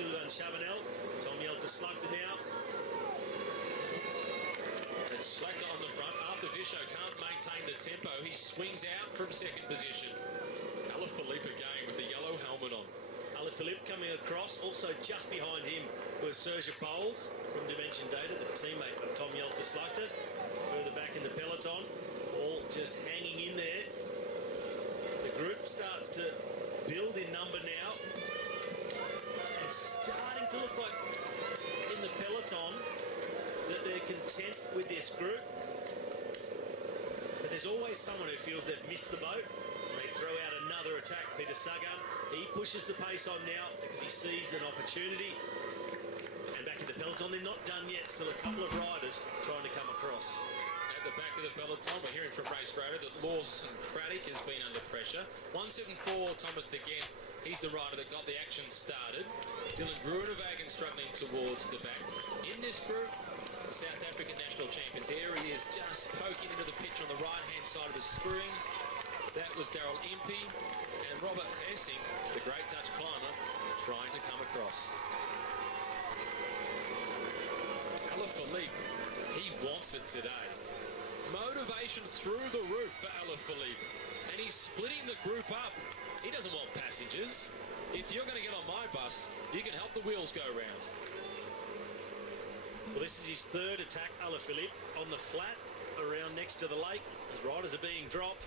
Sylvain Chavanel. Tom Yelter Slugter now. And Slugter on the front. Arthur Visho can't maintain the tempo. He swings out from second position. Alaphilippe again with the yellow helmet on. Alaphilippe coming across. Also just behind him was Serge Bowles from Dimension Data, the teammate of Tom Yelter Slugter. Further back in the peloton, all just hanging in there. The group starts to build in number now. And starting to look like in the peloton that they're content with this group. But there's always someone who feels they've missed the boat. They throw out another attack. Peter Sagan, he pushes the pace on now because he sees an opportunity. And back in the peloton, they're not done yet. Still a couple of riders trying to come across. At the back of the peloton, we're hearing from Race Radar that Lawson Craddock has been under pressure. 174, Thomas De Gendt. He's the rider that got the action started. Dylan Groenewegen struggling towards the back. In this group, the South African national champion. There he is, just poking into the pitch on the right-hand side of the screen. That was Daryl Impey and Robert Geesing, the great Dutch climber, trying to come across. Alaphilippe, he wants it today. Motivation through the roof for Alaphilippe, and he's splitting the group up. He doesn't want passengers. If you're going to get on my bus, you can help the wheels go round. Well, this is his third attack, Alaphilippe, on the flat around next to the lake. His riders are being dropped.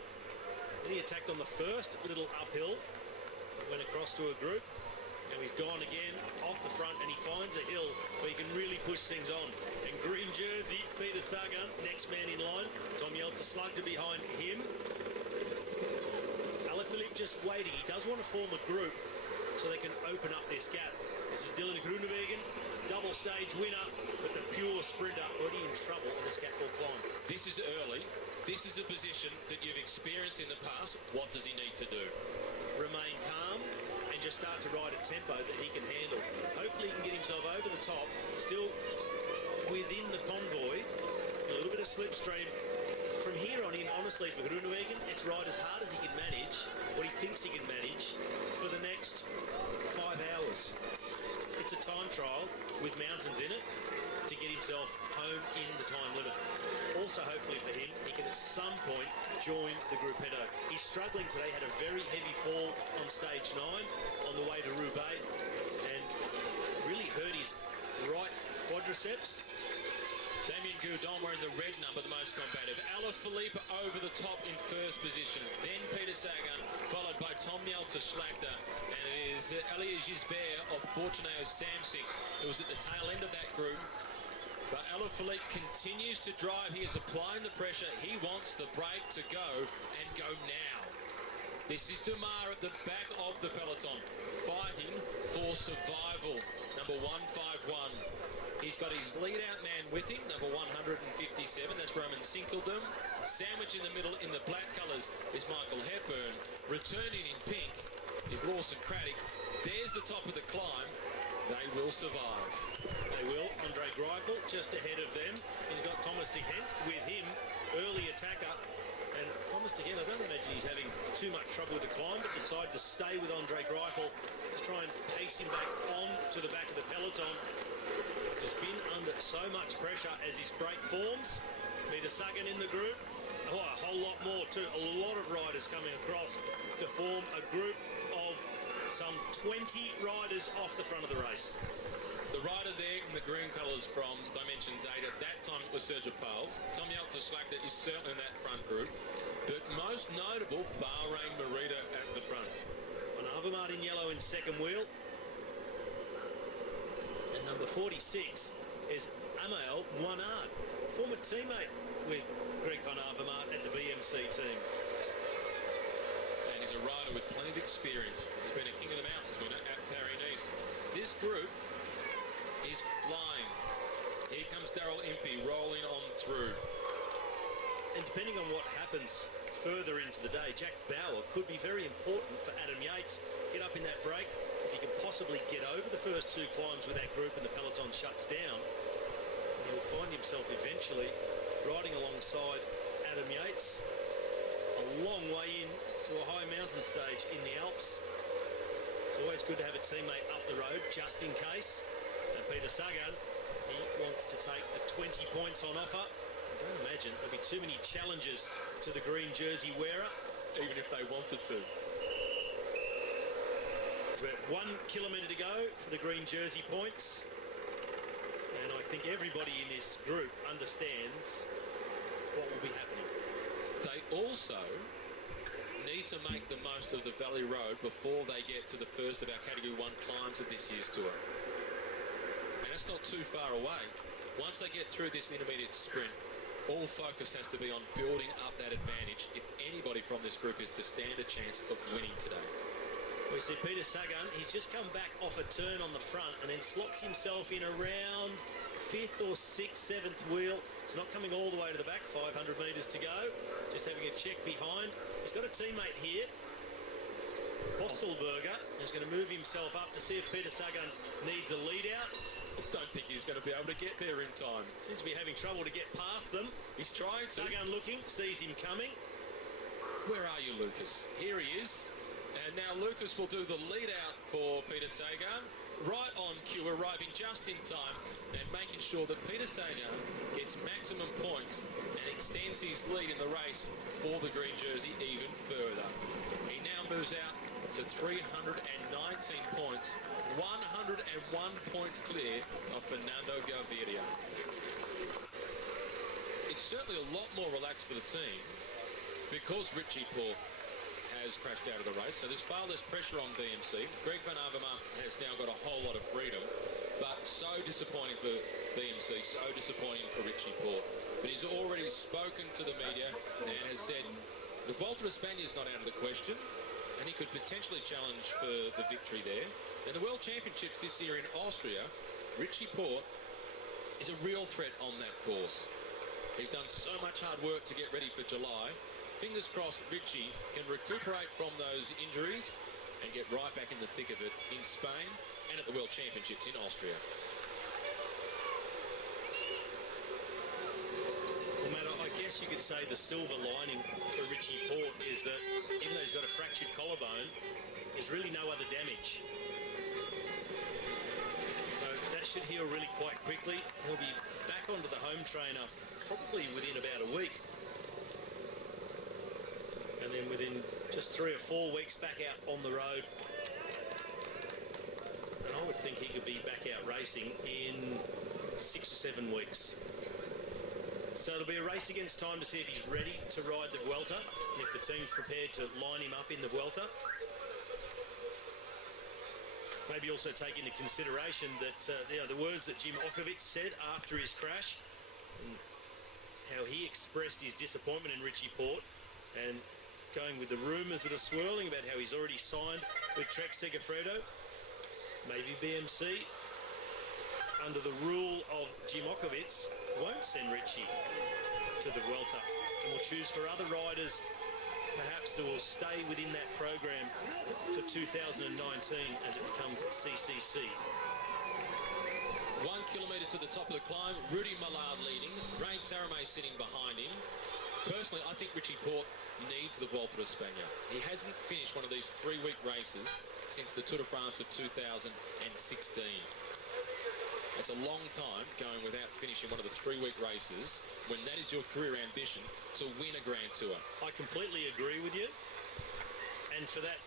Then he attacked on the first little uphill, went across to a group. Now he's gone again off the front, and he finds a hill where he can really push things on. And green jersey, Peter Sagan, next man in line. Tom Yelter Slugter behind him. Alaphilippe just waiting. He does want to form a group so they can open up this gap. This is Dylan Groenewegen, double stage winner, but the pure sprinter already in trouble in this catwalk climb. This is early. This is a position that you've experienced in the past. What does he need to do? Remain calm and just start to ride a tempo that he can handle. Hopefully he can get himself over the top, still within the convoy. A little bit of slipstream. From here on in, honestly, for Groenewegen, it's ride as hard as he can manage, what he thinks he can manage, for the next 5 hours. It's a time trial with mountains in it to get himself home in the time limit. Also, hopefully for him, he can at some point join the Gruppetto. He's struggling today, had a very heavy fall on stage 9 on the way to Roubaix and really hurt his right quadriceps. Damien Goudon wearing the red number, the most combative. Alaphilippe over the top in first position. Then Peter Sagan, followed by Tom Yelter Slugter. And it is Elie Gisbert of Fortunato Samsic who was at the tail end of that group. But Alaphilippe continues to drive. He is applying the pressure. He wants the break to go and go now. This is Dumas at the back of the peloton, fighting for survival. Number 151. He's got his lead-out man with him, number 157. That's Roman Sinkeldam. Sandwich in the middle in the black colours is Michael Hepburn. Returning in pink is Lawson Craddock. There's the top of the climb. They will survive. They will. Andre Greipel just ahead of them. He's got Thomas De Gendt with him, early attacker. And Thomas De Gendt, I don't imagine he's having too much trouble with the climb, but decided to stay with Andre Greipel to try and pace him back on to the back of the peloton. Just been under so much pressure as his break forms. Peter Sagan in the group. Oh, a whole lot more too. A lot of riders coming across to form a group of some 20 riders off the front of the race. The rider there in the green colours from Dimension Data, that time it was Serge Bowles. Tom Yelter Slugter is certainly in that front group. But most notable, Bahrain Merida at the front. Van Avermaet in yellow in second wheel. And number 46 is Amael Moinard, former teammate with Greg Van Avermaet at the BMC team. And he's a rider with plenty of experience. He's been a King of the Mountains winner at Paris-Nice. This group is flying. Here comes Daryl Impey rolling on through. And depending on what happens further into the day, Jack Bauer could be very important for Adam Yates. Get up in that break. If he can possibly get over the first two climbs with that group and the peloton shuts down, he'll find himself eventually riding alongside Adam Yates a long way in to a high mountain stage in the Alps. It's always good to have a teammate up the road, just in case. And Peter Sagan, he wants to take the 20 points on offer. I don't imagine there'll be too many challenges to the green jersey wearer, Even if they wanted to. We're 1 kilometre to go for the green jersey points. And I think everybody in this group understands what will be happening. They also need to make the most of the Valley Road before they get to the first of our Category 1 climbs of this year's tour. And that's not too far away. Once they get through this intermediate sprint, all focus has to be on building up that advantage if anybody from this group is to stand a chance of winning today. We see Peter Sagan, he's just come back off a turn on the front and then slots himself in around 5th or 6th, 7th wheel. He's not coming all the way to the back, 500 metres to go. Just having a check behind. He's got a teammate here, Hostelberger, who's going to move himself up to see if Peter Sagan needs a lead out. I don't think he's going to be able to get there in time. Seems to be having trouble to get past them. He's trying to. Sagan looking, sees him coming. Where are you, Lucas? Here he is. And now Lucas will do the lead out for Peter Sagan. Right on cue, arriving just in time and making sure that Peter Sagan gets maximum points and extends his lead in the race for the green jersey even further. He now moves out to 319 points, 101 points clear of Fernando Gaviria. It's certainly a lot more relaxed for the team because Richie Porte has crashed out of the race, so there's far less pressure on BMC. Greg Van Avermaet has now got a whole lot of freedom, but so disappointing for BMC, so disappointing for Richie Porte. But he's already spoken to the media and has said the Vuelta a España is not out of the question, and he could potentially challenge for the victory there. And the World Championships this year in Austria, Richie Porte is a real threat on that course. He's done so much hard work to get ready for July. Fingers crossed Richie can recuperate from those injuries and get right back in the thick of it in Spain and at the World Championships in Austria. Well, Matt, I guess you could say the silver lining for Richie Porte is that even though he's got a fractured collarbone, there's really no other damage. So that should heal really quite quickly. He'll be back onto the home trainer probably within about a week. And then within just 3 or 4 weeks back out on the road. And I would think he could be back out racing in 6 or 7 weeks. So it'll be a race against time to see if he's ready to ride the Vuelta, and if the team's prepared to line him up in the Vuelta. Maybe also take into consideration that the words that Jim Okovic said after his crash, and how he expressed his disappointment in Richie Porte, and going with the rumours that are swirling about how he's already signed with Trek Segafredo. Maybe BMC, under the rule of Jim Okovic, won't send Richie to the Vuelta and will choose for other riders perhaps that will stay within that program for 2019 as it becomes CCC. 1 kilometre to the top of the climb, Rudy Millard leading, Ray Taramay sitting behind him. Personally, I think Richie Porte needs the Vuelta a España. He hasn't finished one of these 3-week races since the Tour de France of 2016. It's a long time going without finishing one of the 3-week races when that is your career ambition to win a Grand Tour. I completely agree with you. And for that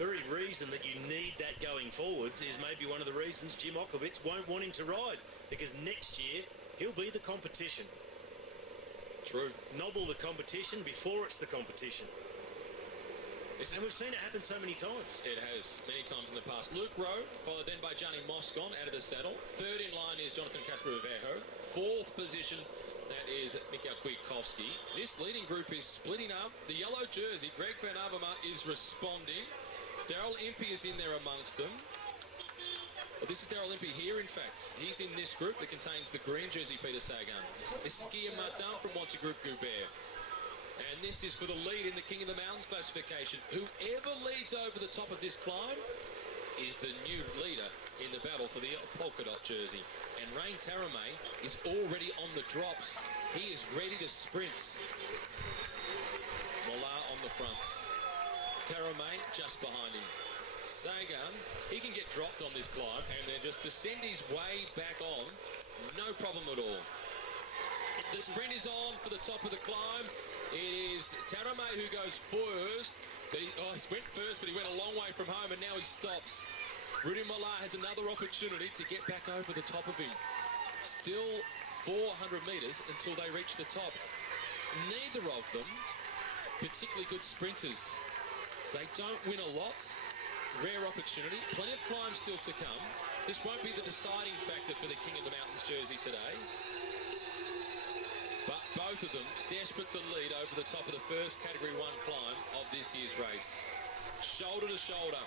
very reason that you need that going forwards is maybe one of the reasons Jim Okovic won't want him to ride, because next year he'll be the competition. True. Nobble the competition before it's the competition. And we've seen it happen so many times. It has, many times in the past. Luke Rowe, followed then by Gianni Moscon out of the saddle. Third in line is Jonathan Casper-Verho. Fourth position, that is Mikhail Kwiatkowski. This leading group is splitting up. The yellow jersey, Greg Van Avermaet, is responding. Daryl Impey is in there amongst them. Well, this is Daryl Impey here, in fact. He's in this group that contains the green jersey, Peter Sagan. This is Guillaume Martin from Monte Group Goubert. And this is for the lead in the King of the Mountains classification. Whoever leads over the top of this climb is the new leader in the battle for the polka dot jersey. And Rain Taramay is already on the drops. He is ready to sprint. Mollard on the front. Taramay just behind him. Sagan, he can get dropped on this climb and then just descend his way back on. No problem at all. The sprint is on for the top of the climb. It is Tarame who goes first. But he went first, but he went a long way from home, and now he stops. Rudy Mollard has another opportunity to get back over the top of him. Still 400 metres until they reach the top. Neither of them particularly good sprinters. They don't win a lot. Rare opportunity. Plenty of climbs still to come. This won't be the deciding factor for the King of the Mountains jersey today. But both of them desperate to lead over the top of the first Category 1 climb of this year's race. Shoulder to shoulder.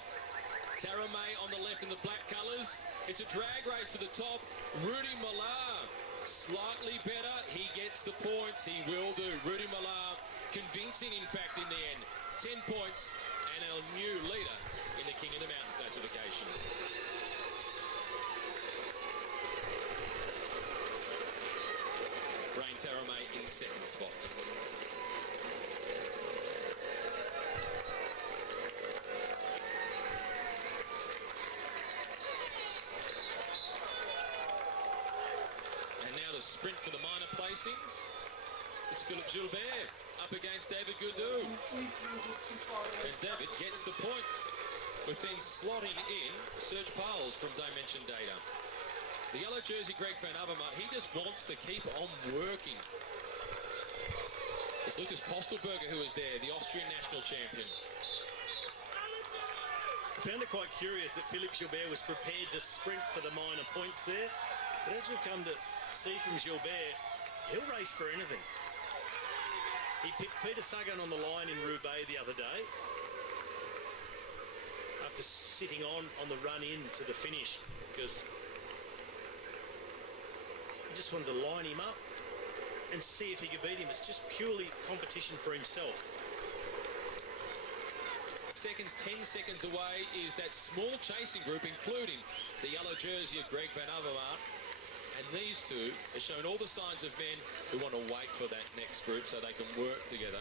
Tarame on the left in the black colours. It's a drag race to the top. Rudy Mollard slightly better. He gets the points. He will do. Rudy Mollard convincing, in fact, in the end. 10 points and a new leader in the King of the Mountains classification. Rain Tarame in second spot. And now the sprint for the minor placings. It's Philippe Gilbert up against David Goudou. And David gets the points, with then slotting in Serge Pauls from Dimension Data. The yellow jersey, Greg Van Avermaet, he just wants to keep on working. It's Lucas Postelberger who is there, the Austrian national champion. I found it quite curious that Philippe Gilbert was prepared to sprint for the minor points there. But as we've come to see from Gilbert, he'll race for anything. He picked Peter Sagan on the line in Roubaix the other day after sitting on the run in to the finish, because he just wanted to line him up and see if he could beat him. It's just purely competition for himself. Seconds, 10 seconds away is that small chasing group, including the yellow jersey of Greg Van Avermaet. And these two are showing all the signs of men who want to wait for that next group so they can work together,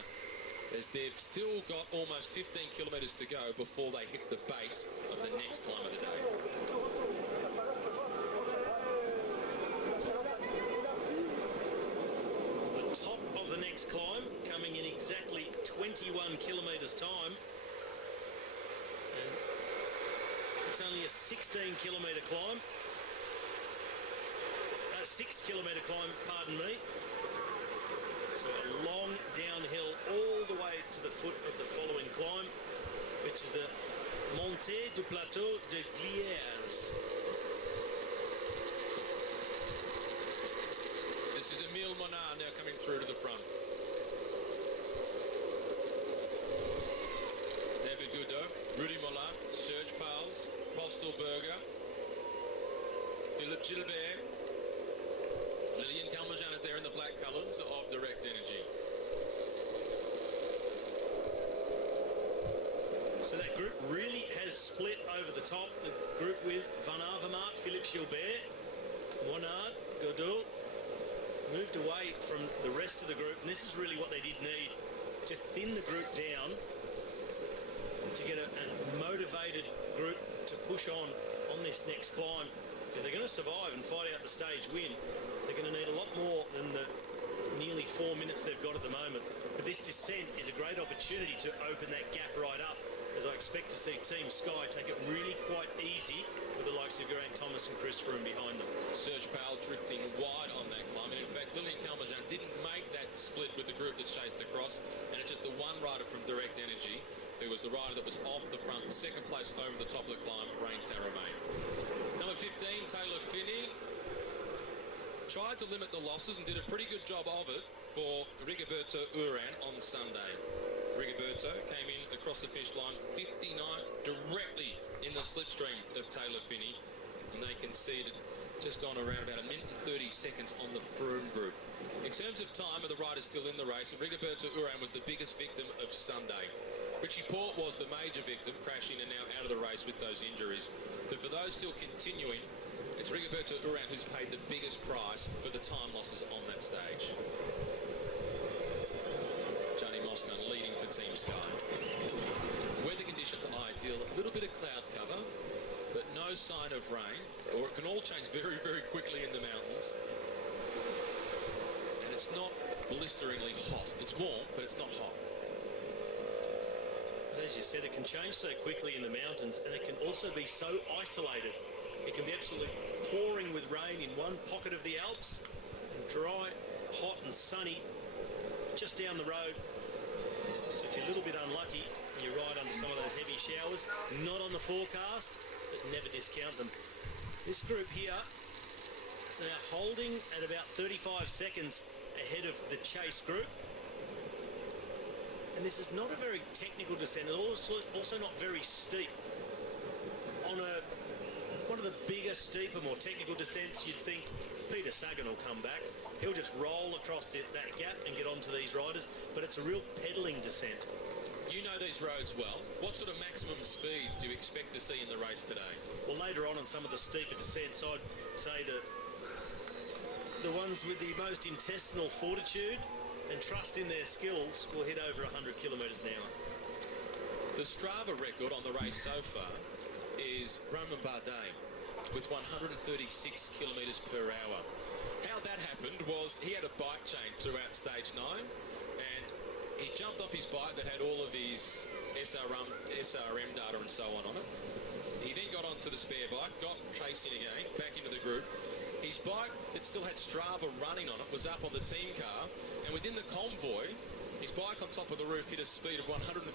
as they've still got almost 15 kilometres to go before they hit the base of the next climb of the day. The top of the next climb coming in exactly 21 kilometres time. And it's only a 16-kilometre climb. 6-kilometre climb, pardon me. So a long downhill all the way to the foot of the following climb, which is the Montée du Plateau de Glières. This is Emile Monard now coming through to the front. David Goudou, Rudy Mollard, Serge Pauls, Postelberger, Philippe Gilbert, Lilian Calmejean is there in the black colours of Direct Energy. So that group really has split over the top. The group with Van Avermaet, Philippe Gilbert, Monard, Goudou moved away from the rest of the group. And this is really what they did need, to thin the group down to get a motivated group to push on this next climb. If they're going to survive and fight out the stage win, they're going to need a lot more than the nearly 4 minutes they've got at the moment. But this descent is a great opportunity to open that gap right up, as I expect to see Team Sky take it really quite easy with the likes of Geraint Thomas and Chris Froome behind them. Serge Pauls drifting wide on that climb, and in fact Lilian Calmejean didn't make that split with the group that's chased across, and it's just the one rider from Direct Energy who was the rider that was off the front, second place over the top of the climb, Rain Tarame. Number 15, Taylor Phinney, tried to limit the losses and did a pretty good job of it for Rigoberto Urán on Sunday. Rigoberto came in across the finish line 59th, directly in the slipstream of Taylor Phinney, and they conceded just on around about 1 minute and 30 seconds on the Froome group. In terms of time of the riders still in the race, Rigoberto Urán was the biggest victim of Sunday. Richie Porte was the major victim, crashing and now out of the race with those injuries. But for those still continuing, it's Rigoberto Urán who's paid the biggest price for the time losses on that stage. Johnny Moscon leading for Team Sky. Weather conditions are ideal, a little bit of cloud no sign of rain, or it can all change very, very quickly in the mountains. And it's not blisteringly hot. It's warm, but it's not hot. But as you said, it can change so quickly in the mountains, and it can also be so isolated. It can be absolutely pouring with rain in one pocket of the Alps, and dry, hot and sunny just down the road. So if you're a little bit unlucky and you ride under some of those heavy showers, not on the forecast, but never discount them. This group here, they're holding at about 35 seconds ahead of the chase group. And this is not a very technical descent. It's also not very steep. On one of the bigger, steeper, more technical descents, you'd think Peter Sagan will come back. He'll just roll across that gap and get onto these riders, but it's a real pedaling descent. You know these roads well. What sort of maximum speeds do you expect to see in the race today? Well, later on some of the steeper descents, I'd say that the ones with the most intestinal fortitude and trust in their skills will hit over 100 kilometres an hour. The Strava record on the race so far is Romain Bardet with 136 kilometres per hour. How that happened was he had a bike chain throughout stage 9, and he jumped off his bike that had all of his SRM data and so on it. He then got onto the spare bike, got chasing again, back into the group. His bike that still had Strava running on it was up on the team car, and within the convoy, his bike on top of the roof hit a speed of 136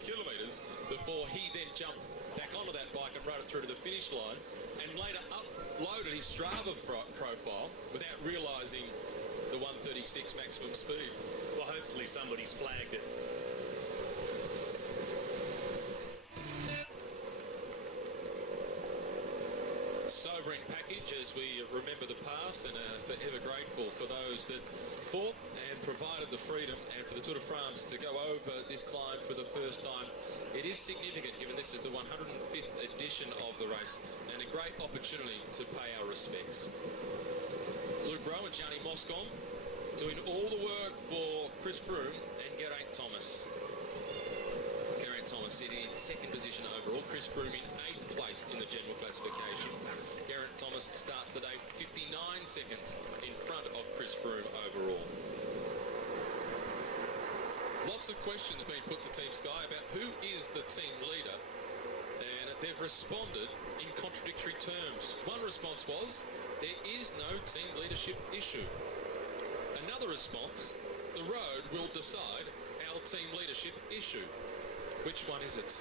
kilometres before he then jumped back onto that bike and rode it through to the finish line, and later uploaded his Strava profile without realising the 136 maximum speed. Well, hopefully somebody's flagged it. Sobering package as we remember the past, and are forever grateful for those that fought and provided the freedom, and for the Tour de France to go over this climb for the first time. It is significant given this is the 105th edition of the race, and a great opportunity to pay our respects. Luke Rowe and Gianni Moscon doing all the work for Chris Froome and Geraint Thomas. Geraint Thomas sitting in second position overall, Chris Froome in 8th place in the general classification. Geraint Thomas starts the day 59 seconds in front of Chris Froome overall. Lots of questions being put to Team Sky about who is the team leader, and they've responded in contradictory terms. One response was, there is no team leadership issue. Another response, the road will decide our team leadership issue. Which one is it?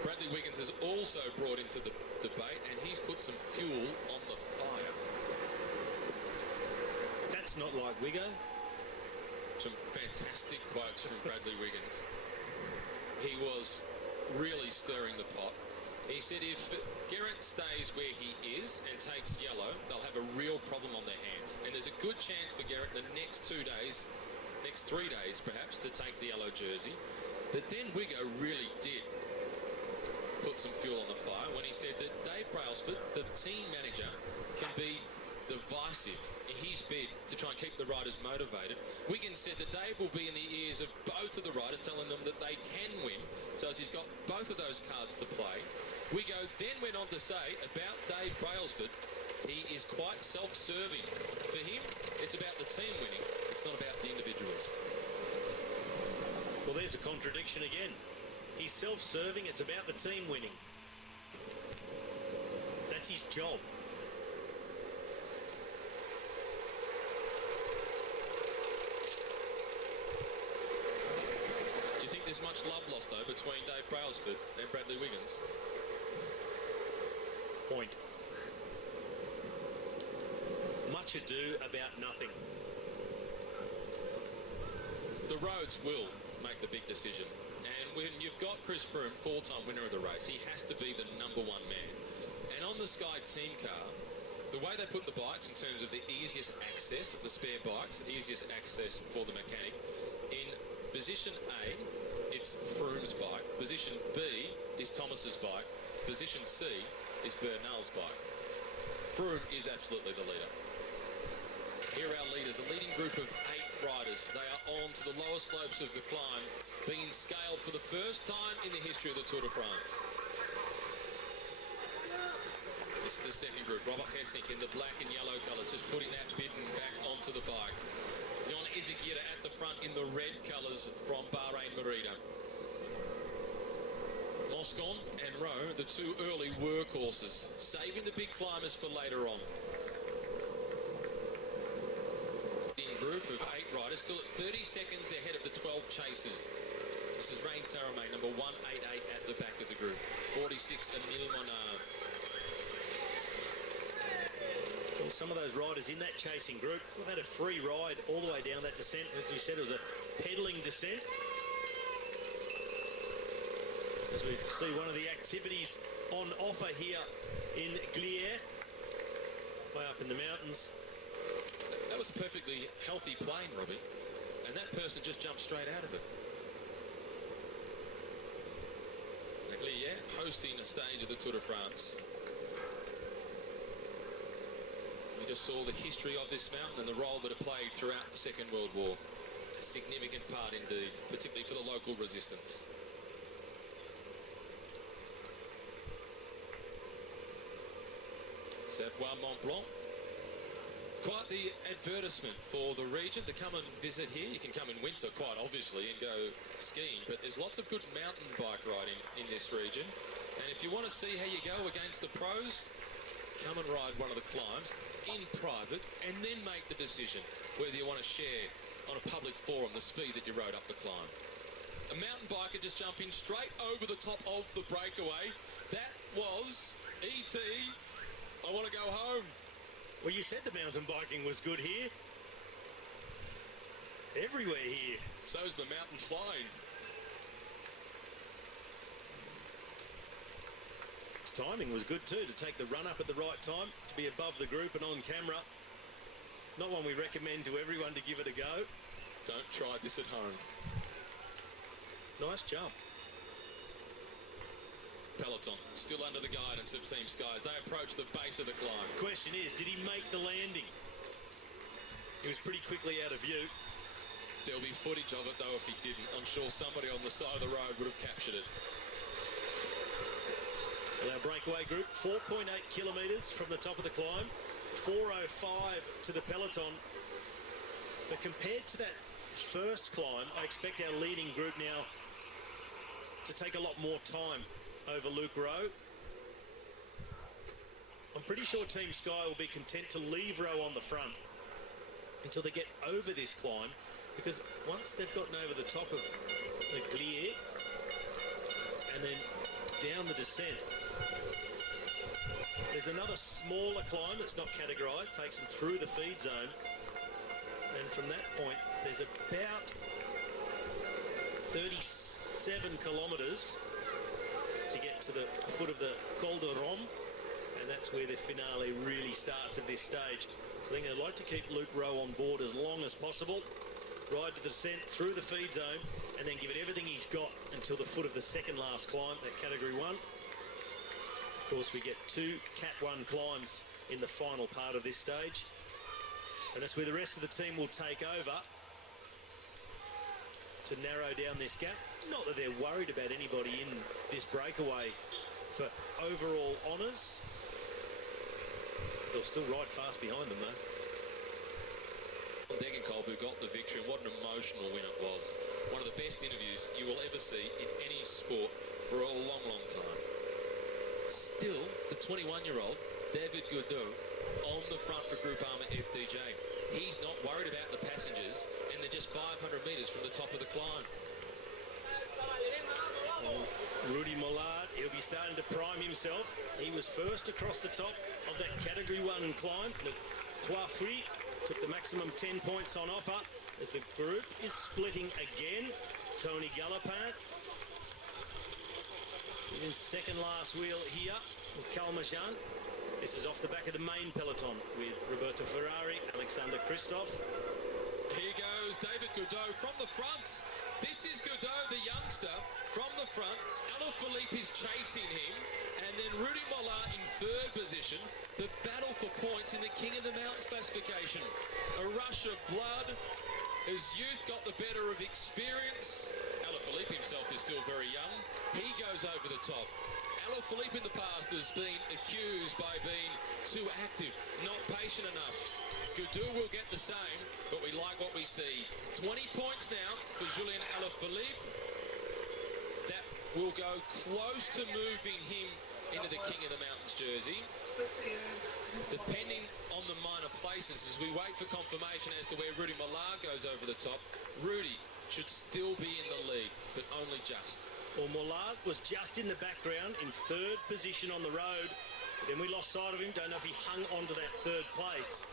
Bradley Wiggins has also brought into the debate, and he's put some fuel on the fire. That's not like Wiggo. Some fantastic quotes from Bradley Wiggins. He was really stirring the pot. He said if Geraint stays where he is and takes yellow, they'll have a real problem on their hands. And there's a good chance for Geraint the next 2 days, next 3 days perhaps, to take the yellow jersey. But then Wiggo really did put some fuel on the fire when he said that Dave Brailsford, the team manager, can be divisive in his bid to try and keep the riders motivated. Wiggins said that Dave will be in the ears of both of the riders, telling them that they can win, so he's got both of those cards to play. Wiggo then went on to say about Dave Brailsford, he is quite self-serving. For him, it's about the team winning, it's not about the individuals. Well, there's a contradiction again. He's self-serving, it's about the team winning. That's his job. Do you think there's much love lost, though, between Dave Brailsford and Bradley Wiggins? Point. Much ado about nothing. The roads will make the big decision. And when you've got Chris Froome, four-time winner of the race, he has to be the #1 man. And on the Sky team car, the way they put the bikes in terms of the easiest access, the spare bikes, the easiest access for the mechanic, in position A, it's Froome's bike. Position B is Thomas's bike. Position C is Bernal's bike. Froome is absolutely the leader. Here are our leaders, a leading group of 8 riders. They are on to the lower slopes of the climb, being scaled for the first time in the history of the Tour de France. This is the second group. Robert Hessink in the black and yellow colours, just putting that bidden back onto the bike. Jon Izagirre at the front in the red colours from Bahrain Merida. Moscon and Rowe, the two early workhorses, saving the big climbers for later on. In group of 8 riders, still at 30 seconds ahead of the 12 chasers. This is Rein Taramay, number 188 at the back of the group. 46, Emile Monard. Well, some of those riders in that chasing group have had a free ride all the way down that descent. As we said, it was a pedalling descent. As we see one of the activities on offer here in Glières, way up in the mountains. That was a perfectly healthy plane, Robbie, and that person just jumped straight out of it. Glières hosting a stage of the Tour de France. We just saw the history of this mountain and the role that it played throughout the Second World War. A significant part indeed, particularly for the local resistance. Savoie Mont Blanc. Quite the advertisement for the region to come and visit here. You can come in winter, quite obviously, and go skiing, but there's lots of good mountain bike riding in this region. And if you want to see how you go against the pros, come and ride one of the climbs in private and then make the decision whether you want to share on a public forum the speed that you rode up the climb. A mountain biker just jumping straight over the top of the breakaway. That was E.T. I want to go home. Well, you said the mountain biking was good here. Everywhere here. So's the mountain flying. His timing was good too, to take the run up at the right time, to be above the group and on camera. Not one we recommend to everyone to give it a go. Don't try this at home. Nice jump. Peloton still under the guidance of Team Sky as they approach the base of the climb. Question is, did he make the landing? He was pretty quickly out of view. There'll be footage of it though if he didn't. I'm sure somebody on the side of the road would have captured it. Well, our breakaway group, 4.8 kilometres from the top of the climb, 4:05 to the peloton. But compared to that first climb, I expect our leading group now to take a lot more time over Luke Rowe. I'm pretty sure Team Sky will be content to leave Rowe on the front until they get over this climb, because once they've gotten over the top of the Glières and then down the descent, there's another smaller climb that's not categorised, takes them through the feed zone, and from that point there's about 37 kilometres to get to the foot of the Col de Rome, and that's where the finale really starts at this stage. So I think they'd like to keep Luke Rowe on board as long as possible, ride to the descent through the feed zone, and then give it everything he's got until the foot of the second last climb, that Category 1. Of course, we get 2 Cat 1 climbs in the final part of this stage, and that's where the rest of the team will take over to narrow down this gap. Not that they're worried about anybody in this breakaway for overall honours. They'll still ride fast behind them though. Degenkolb, who got the victory, and what an emotional win it was. One of the best interviews you will ever see in any sport for a long, long time. Still, the 21-year-old, David Gaudu, on the front for Groupama FDJ. He's not worried about the passengers, and they're just 500 metres from the top of the climb. Rudy Mollard, he'll be starting to prime himself. He was first across the top of that Category 1 climb. The Trois Fruits took the maximum 10 points on offer as the group is splitting again. Tony Galopin in second last wheel here with Calmejean. This is off the back of the main peloton with Roberto Ferrari, Alexander Kristoff. Here goes David Gaudu from the front. This is Gaudu, the youngster, from the front. Alaphilippe is chasing him, and then Rudy Mollard in third position. The battle for points in the King of the Mountains classification. A rush of blood As youth got the better of experience, Alaphilippe himself is still very young. He goes over the top. Alaphilippe in the past has been accused by being too active, not patient enough. Gaudu will get the same, but we like what we see. 20 points now for Julien Alaphilippe. That will go close to moving him into the King of the Mountains jersey. Depending on the minor places, as we wait for confirmation as to where Rudy Millar goes over the top, Rudy should still be in the lead, but only just. Well, Millard was just in the background in third position on the road. Then we lost sight of him. Don't know if he hung on to that third place.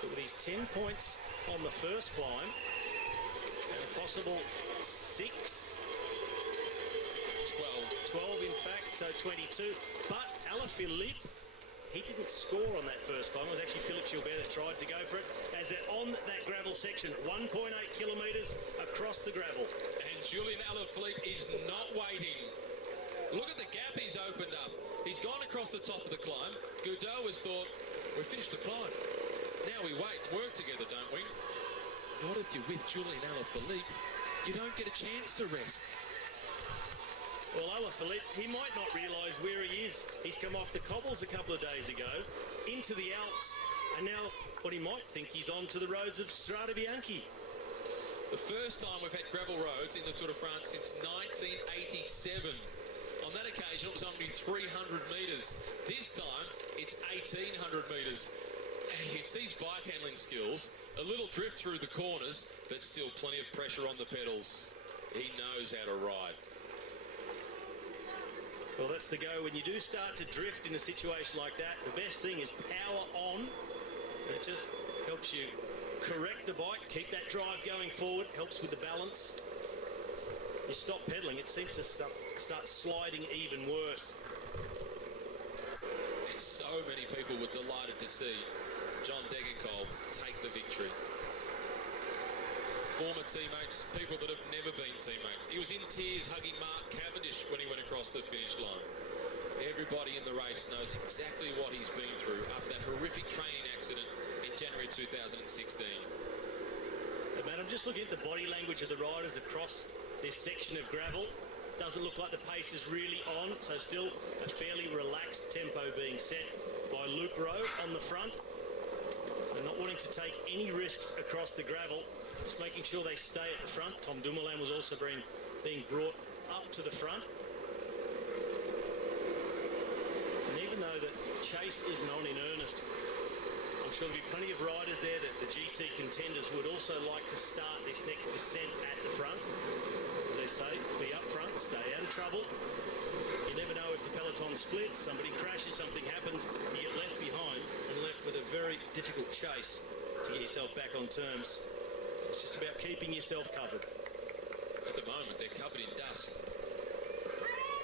But with his 10 points on the first climb and a possible 6, 12 in fact, so 22. But Alaphilippe, he didn't score on that first climb. It was actually Philippe Gilbert that tried to go for it. As they're on that gravel section, 1.8 kilometres across the gravel. And Julien Alaphilippe is not waiting. Look at the gap he's opened up. He's gone across the top of the climb. Gaudu has thought, we've finished the climb. Now we wait, work together, don't we? Not if you're with Julien Alaphilippe. You don't get a chance to rest. Well, Alaphilippe, he might not realise where he is. He's come off the cobbles a couple of days ago, into the Alps, and now what he might think he's on to the roads of Strade Bianche. The first time we've had gravel roads in the Tour de France since 1987. On that occasion, it was only 300 metres. This time, it's 1,800 metres. You can see his bike handling skills, a little drift through the corners, but still plenty of pressure on the pedals. He knows how to ride. Well, that's the go. When you do start to drift in a situation like that, the best thing is power on. It just helps you correct the bike, keep that drive going forward, helps with the balance. You stop pedaling, it seems to start sliding even worse. And so many people were delighted to see John Degenkolb take the victory. Former teammates, people that have never been teammates. He was in tears hugging Mark Cavendish when he went across the finish line. Everybody in the race knows exactly what he's been through after that horrific training accident in January 2016. But man, I'm just looking at the body language of the riders across this section of gravel. Doesn't look like the pace is really on, so still a fairly relaxed tempo being set by Luke Rowe on the front. So not wanting to take any risks across the gravel, just making sure they stay at the front. Tom Dumoulin was also being brought up to the front. And even though the chase isn't on in earnest, I'm sure there'll be plenty of riders there that the GC contenders would also like to start this next descent at the front. As they say, be up front, stay out of trouble. You never know if the peloton splits, somebody crashes, something happens, you get left behind and left with a very difficult chase to get yourself back on terms. It's just about keeping yourself covered. At the moment, they're covered in dust.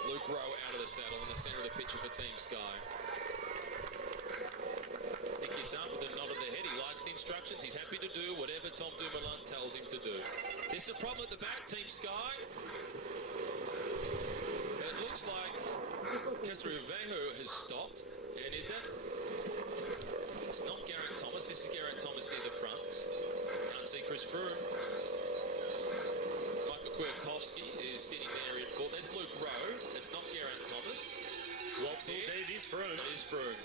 Luke Rowe out of the saddle in the centre of the picture for Team Sky. Nick Yasant with a nod of the head. He likes the instructions. He's happy to do whatever Tom Dumoulin tells him to do. There's a problem at the back, Team Sky. It looks like Castrovejo has stopped. And is that... It's not Geraint Thomas. This is Geraint Thomas near the front. Can't see Chris Froome. Michael Kwiatkowski is sitting there in fourth. There's Luke Rowe. It's not Geraint Thomas. What's here? It is Froome. It is Froome.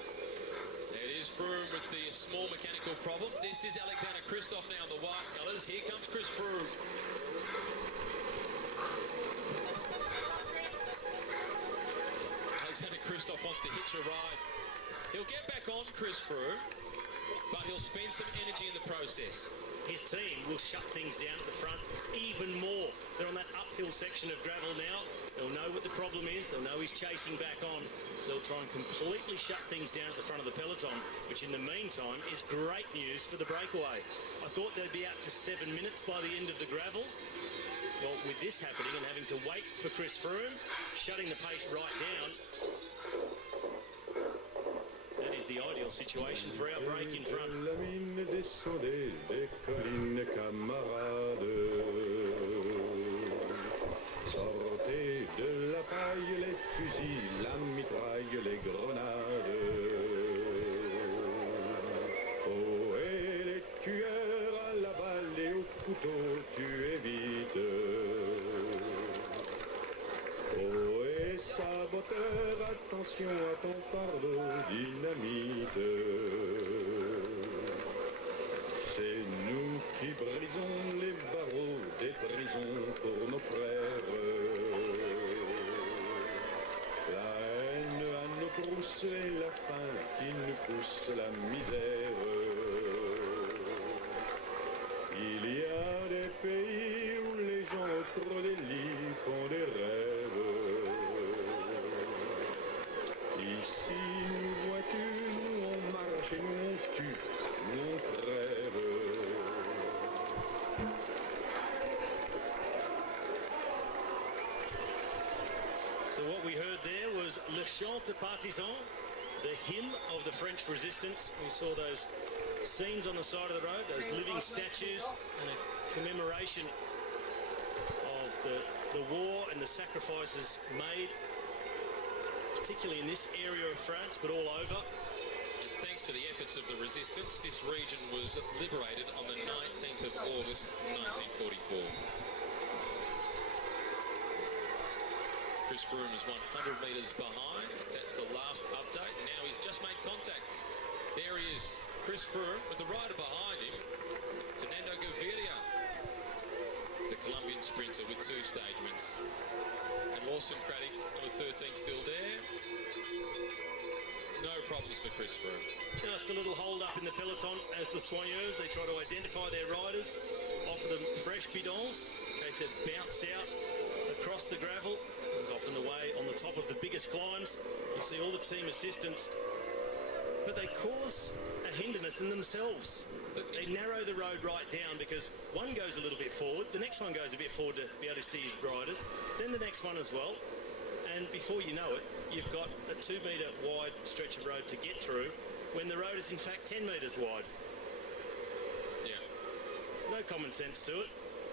It is Froome with the small mechanical problem. This is Alexander Kristoff now in the white colours. Here comes Chris Froome. Alexander Kristoff wants to hitch a ride. He'll get back on Chris Froome, but he'll spend some energy in the process. His team will shut things down at the front even more. They're on that uphill section of gravel now. They'll know what the problem is. They'll know he's chasing back on. So they'll try and completely shut things down at the front of the peloton, which in the meantime is great news for the breakaway. I thought they'd be out to 7 minutes by the end of the gravel. Well, with this happening and having to wait for Chris Froome, shutting the pace right down, that is the ideal situation for our break in front. La mine descendait des collines, camarades. Sortez de la paille les fusils, la mitraille, les grenades. Oh, et les tueurs à la balle et au couteau, attention à ton fardeau dynamite. C'est nous qui brisons les barreaux des prisons pour nos frères. La haine à nos trousses et la faim qui nous pousse la misère. Il y a des pays où les gens trop des lits font des rêves. Ici, nous vois-tu, nous on marche et nous on tue, nous on crève. So what we heard there was Le Chant des Partisans, the hymn of the French resistance. We saw those scenes on the side of the road, those living statues and a commemoration of the war and the sacrifices made, particularly in this area of France, but all over. Thanks to the efforts of the resistance, this region was liberated on the 19th of August 1944. Chris Froome is 100 metres behind. That's the last update. Now he's just made contact. There he is, Chris Froome, with the rider behind him, Fernando Gaviria, the Colombian sprinter with 2 stage wins. And Lawson Craddock, number 13, still there. No problems for Chris Froome. Just a little hold up in the peloton as the soigneurs, they try to identify their riders, offer them fresh bidons in case they've bounced out across the gravel. It's often the way on the top of the biggest climbs. You see all the team assistants, but they cause a hindrance in themselves. They narrow the road right down because one goes a little bit forward, the next one goes a bit forward to be able to see his riders, then the next one as well. And before you know it, you've got a 2 metre wide stretch of road to get through when the road is in fact 10 metres wide. Yeah. No common sense to it,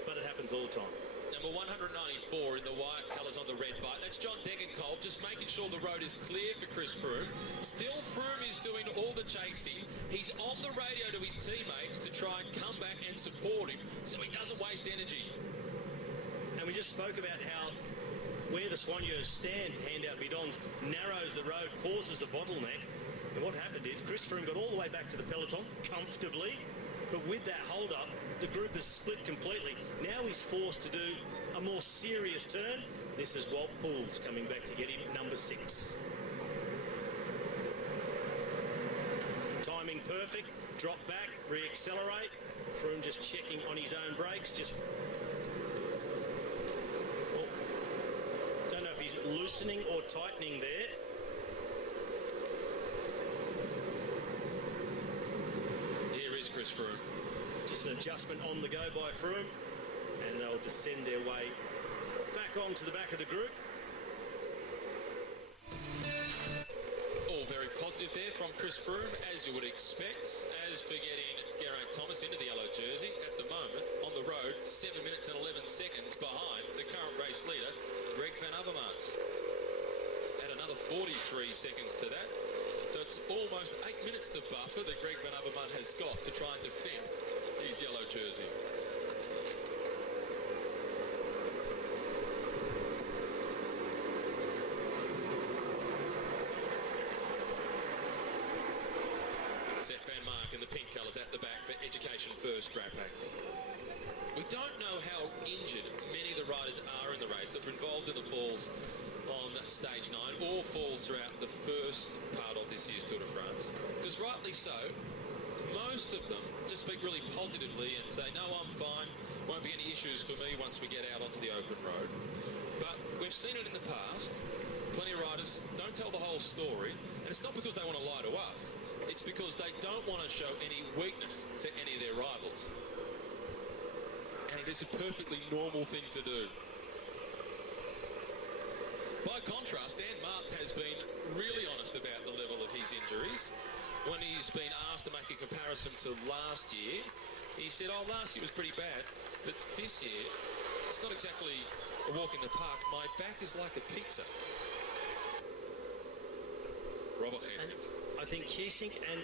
but it happens all the time. Number 194 in the white colours on the red bike. That's John Degenkolb, just making sure the road is clear for Chris Froome. Still, Froome is doing all the chasing. He's on the radio to his teammates to try and come back and support him so he doesn't waste energy. And we just spoke about how where the soigneurs stand to hand out bidons narrows the road, causes a bottleneck. And what happened is Chris Froome got all the way back to the peloton comfortably, but with that hold-up, the group is split completely. Now he's forced to do a more serious turn. This is Walt Pouls coming back to get him, number 6. Timing perfect, drop back, re-accelerate. Froome just checking on his own brakes, don't know if he's loosening or tightening there. Here is Chris Froome. Just an adjustment on the go by Froome, and they'll descend their way back onto the back of the group. All very positive there from Chris Froome, as you would expect. As for getting Geraint Thomas into the yellow jersey, at the moment, on the road, 7 minutes and 11 seconds behind the current race leader, Greg Van Avermaet. Add another 43 seconds to that. So it's almost 8 minutes the buffer that Greg Van Avermaet has got to try and defend his yellow jersey. Seth Van Mark in the pink colours at the back for Education First Drapac. We don't know how injured many of the riders are in the race that were involved in the falls on stage 9 or falls throughout the first part of this year's Tour de France. Because rightly so, most of them just speak really positively and say, no, I'm fine, won't be any issues for me once we get out onto the open road. But we've seen it in the past. Plenty of riders don't tell the whole story, and it's not because they want to lie to us. It's because they don't want to show any weakness to any of their rivals. And it is a perfectly normal thing to do. By contrast, Dan Martin has been really honest about the level of his injuries. When he's been asked to make a comparison to last year, he said, oh, last year was pretty bad, but this year, it's not exactly a walk in the park. My back is like a pizza. Robert Gesink. I think Gesink and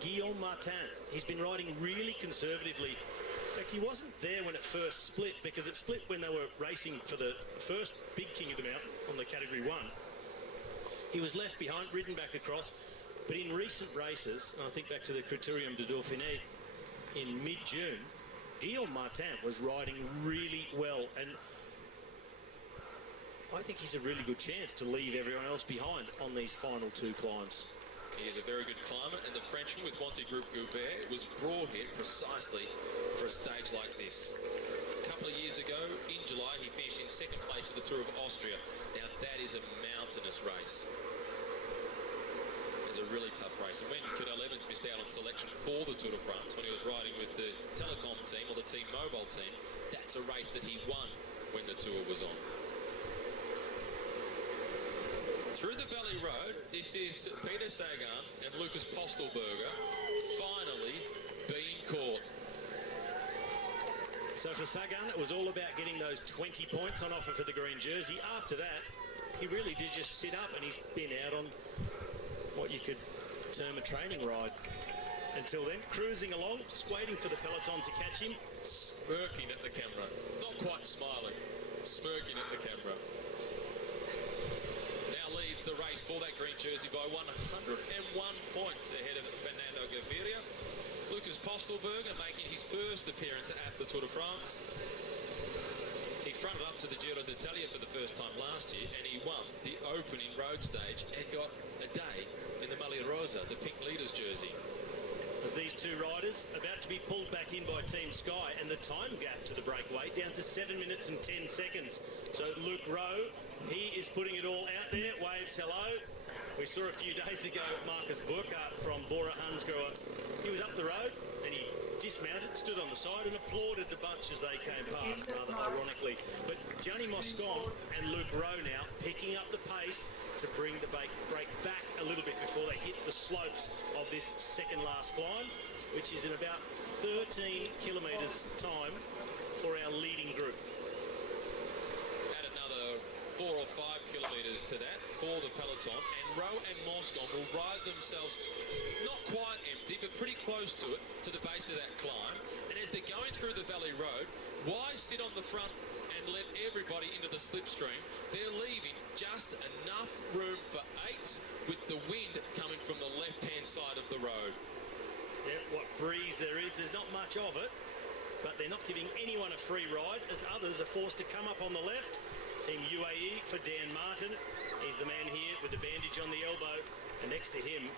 Guillaume Martin, he's been riding really conservatively. In fact, he wasn't there when it first split, because it split when they were racing for the first big King of the Mountain on the Category 1. He was left behind, ridden back across. But in recent races, and I think back to the Criterium de Dauphiné in mid-June, Guillaume Martin was riding really well, and I think he's a really good chance to leave everyone else behind on these final two climbs. He is a very good climber, and the Frenchman with Wanty Group Goubert was brought here precisely for a stage like this. A couple of years ago, in July, he finished in second place at the Tour of Austria. Now, that is a mountainous race. It's a really tough race. And when Cadel Evans missed out on selection for the Tour de France, when he was riding with the Telecom team or the Team Mobile team, that's a race that he won when the Tour was on. Through the Valley Road, this is Peter Sagan and Lucas Postelberger finally being caught. So for Sagan, it was all about getting those 20 points on offer for the green jersey. After that, he really did just sit up, and he's been out on what you could term a training ride. Until then, cruising along, just waiting for the peloton to catch him. Smirking at the camera. Not quite smiling, smirking at the camera. Now leads the race for that green jersey by 101 points ahead of Fernando Gaviria. Lucas Postelberger making his first appearance at the Tour de France. He fronted up to the Giro d'Italia for the first time last year, and he won the opening road stage and got a day in the Maglia Rosa, the pink leaders jersey. As these two riders about to be pulled back in by Team Sky, and the time gap to the breakaway down to 7 minutes and 10 seconds. So Luke Rowe, he is putting it all out there, waves hello. We saw a few days ago Marcus Burkhardt from Bora Hansgrohe. He was up the road and he dismounted, stood on the side and applauded the bunch as they came past, rather ironically. But Gianni Moscon and Luke Rowe now picking up the pace to bring the break back a little bit before they hit the slopes of this second last climb, which is in about 13 kilometres time for our leading group. Add another 4 or 5 kilometres to that for the peloton, and Rowe and Moscon will ride themselves not quite empty but pretty close to it, to the base of that climb. And as they're going through the Valley Road, why sit on the front and let everybody into the slipstream? They're leaving just enough room for 8 with the wind coming from the left-hand side of the road. Yeah, what breeze there is, there's not much of it, but they're not giving anyone a free ride as others are forced to come up on the left. Team UAE for Dan Martin. He's the man here with the bandage on the elbow, and next to him,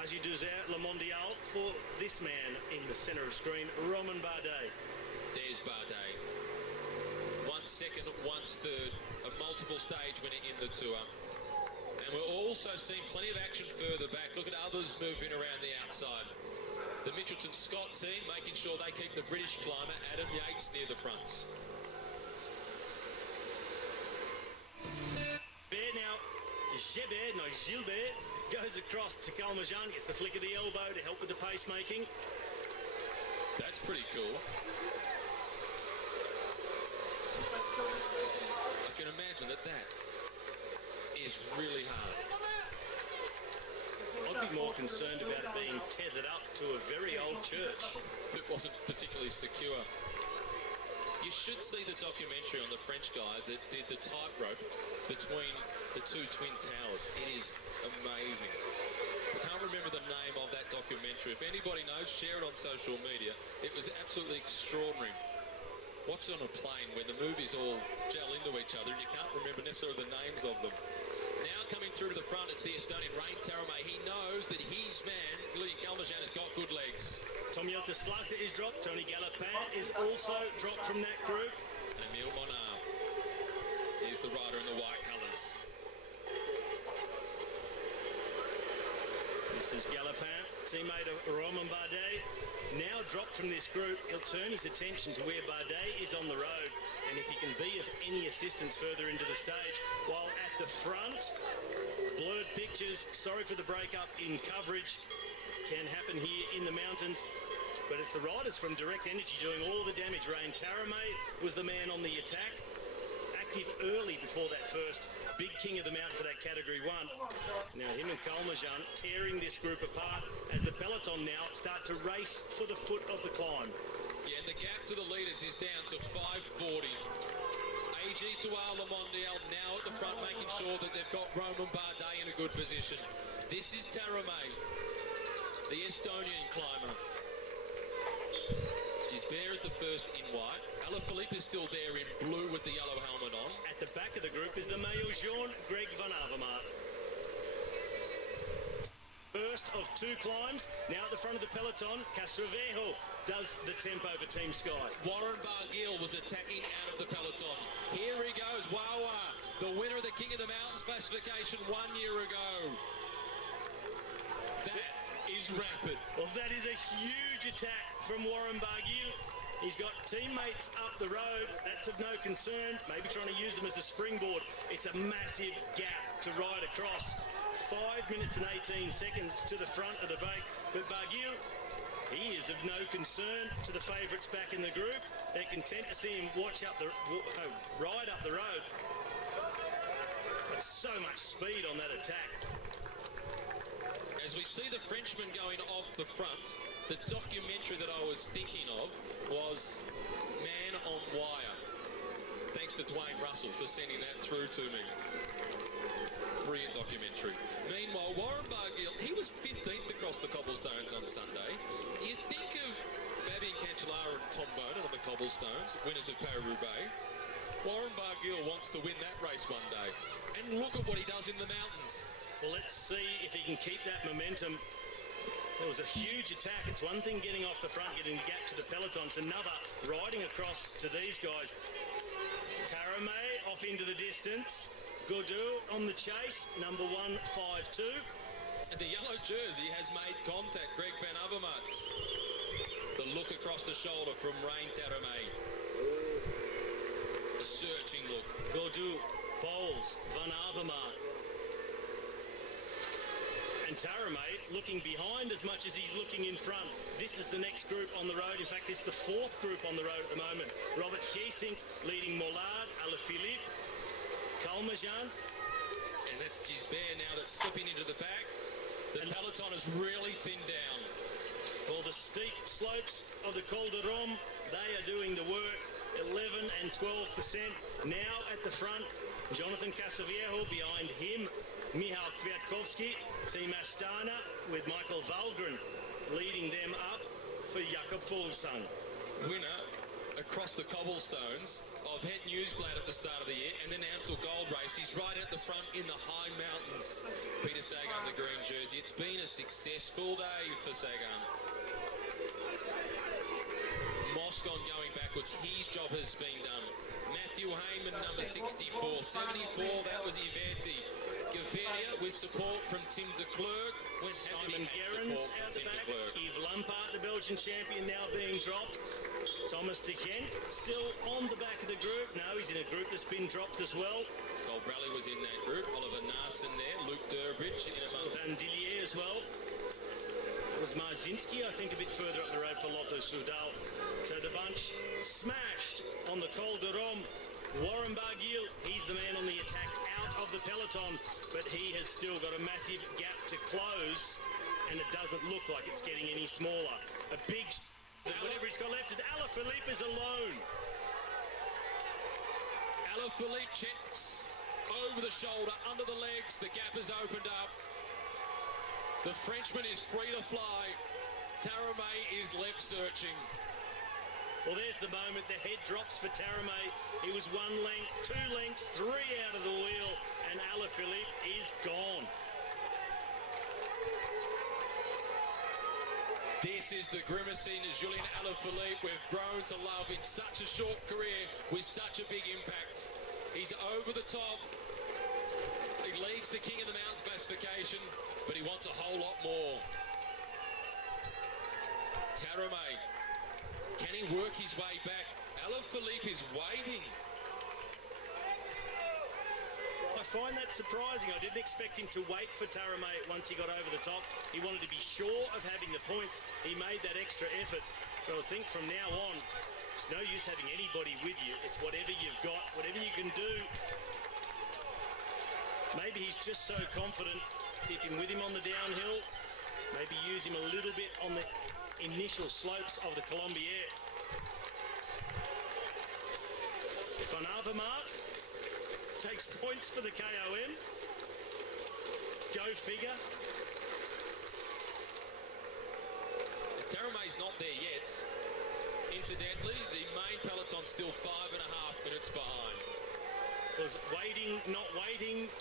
Asie Duzert Le Mondial for this man in the centre of screen, Romain Bardet. There's Bardet. 1 second, 1/3, a multiple stage winner in the Tour. And we're also seeing plenty of action further back. Look at others moving around the outside. The Mitchelton Scott team making sure they keep the British climber Adam Yates near the fronts. Gilbert goes across to Calmejean, gets the flick of the elbow to help with the pacemaking. That's pretty cool. I can imagine that is really hard. I'd be more concerned about it being tethered up to a very old church that wasn't particularly secure. You should see the documentary on the French guy that did the tightrope between the two twin towers. It is amazing. I can't remember the name of that documentary. If anybody knows, share it on social media. It was absolutely extraordinary. Watch it on a plane when the movies all gel into each other and you can't remember necessarily the names of them. Now coming through to the front, it's the Estonian Rein Taaramäe. He knows that his man, Julian Calmejean, has got good legs. Tom Jelte Slagter is dropped. Tony Galopin is also dropped from that group. And Emile Monard is the rider in the white colours. This is Galopin, teammate of Romain Bardet. Now dropped from this group, he'll turn his attention to where Bardet is on the road, and if he can be of any assistance further into the stage. While at the front, blurred pictures, sorry for the breakup in coverage, can happen here in the mountains, but it's the riders from Direct Energy doing all the damage. Rein Taaramäe was the man on the attack, active early before that first big king of the mountain for that Category 1. Now him and Calmejean tearing this group apart as the peloton now start to race for the foot of the climb. Yeah, and the gap to the leaders is down to 5:40. 80 G2R Le Mondial now at the front, making sure that they've got Roman Bardet in a good position. This is Taramay, the Estonian climber. Gisbert is the first in white. Alaphilippe is still there in blue with the yellow helmet on. At the back of the group is the maillot jaune, Greg Van Avermaet. First of two climbs. Now at the front of the peloton, Castrovejo does the tempo for Team Sky. Warren Barguil was attacking out of the peloton. Here he goes, Wawa, the winner of the King of the Mountains classification 1 year ago. That is rapid. Well, that is a huge attack from Warren Barguil. He's got teammates up the road. That's of no concern. Maybe trying to use them as a springboard. It's a massive gap to ride across. 5 minutes and 18 seconds to the front of the break. But Barguil, he is of no concern to the favourites back in the group. They're content to see him ride up the road. But so much speed on that attack. As we see the Frenchman going off the front, the documentary that I was thinking of was Man on Wire. Thanks to Dwayne Russell for sending that through to me. Brilliant documentary. Meanwhile, Warren Barguil, he was 15th across the cobblestones on Sunday. You think of Fabien Cancellara and Tom Boonen on the cobblestones, winners of Paris-Roubaix. Warren Barguil wants to win that race one day. And look at what he does in the mountains. Well, let's see if he can keep that momentum. There was a huge attack. It's one thing getting off the front, getting the gap to the peloton. It's another riding across to these guys. Taramay off into the distance. Godou on the chase, number 152. And the yellow jersey has made contact, Greg Van Avermaet. The look across the shoulder from Rein Taramay. A searching look. Godou, Bowles, Van Avermaet. And Taramay looking behind as much as he's looking in front. This is the next group on the road. In fact, it's the fourth group on the road at the moment. Robert Geesink leading Mollard, Alaphilippe, Kalmajan. And that's Gisbert now that's slipping into the back. The peloton is really thinned down. Well, the steep slopes of the Col de Rome, they are doing the work. 11 and 12%. Now at the front, Jonathan Castrovejo behind him. Michal Kwiatkowski, Team Astana with Michael Valgren leading them up for Jakob Fuglsang. Winner across the cobblestones of Het Nieuwsblad at the start of the year and then the Amstel Gold Race. He's right at the front in the high mountains. Peter Sagan, the green jersey. It's been a successful day for Sagan. Moscon going backwards. His job has been done. Matthew Heyman, number 64. 74, that was Iverti. Gaviria with support from Tim de Klerk. Simon Gerrans out the back. Yves Lampaert, the Belgian champion, now being dropped. Thomas de Gent still on the back of the group. No, he's in a group that's been dropped as well. Colbrelli was in that group. Oliver Narsson there. Luke Durbridge. Van Dillier as well. It was Marzinski, I think, a bit further up the road for Lotto Soudal. So the bunch smashed on the Col de Rome. Warren Barguil, he's the man on the attack out of the peloton, but he has still got a massive gap to close, and it doesn't look like it's getting any smaller. A big, whatever he's got left, and Alaphilippe is alone. Alaphilippe checks over the shoulder, under the legs, the gap has opened up. The Frenchman is free to fly. Taramay is left searching. Well, there's the moment. The head drops for Taramay. He was 1 length, 2 lengths, 3 out of the wheel, and Alaphilippe is gone. This is the grimacing Julien Alaphilippe we've grown to love in such a short career with such a big impact. He's over the top. He leads the King of the Mountains classification, but he wants a whole lot more. Taramay. Can he work his way back? Alaphilippe is waiting. I find that surprising. I didn't expect him to wait for Taramay once he got over the top. He wanted to be sure of having the points. He made that extra effort. But I think from now on, it's no use having anybody with you. It's whatever you've got, whatever you can do. Maybe he's just so confident, keeping with him on the downhill. Maybe use him a little bit on the initial slopes of the Colombier. Van Avermaet takes points for the KOM. Go figure. Taramai's not there yet. Incidentally, the main peloton's still 5.5 minutes behind. Was waiting, not waiting,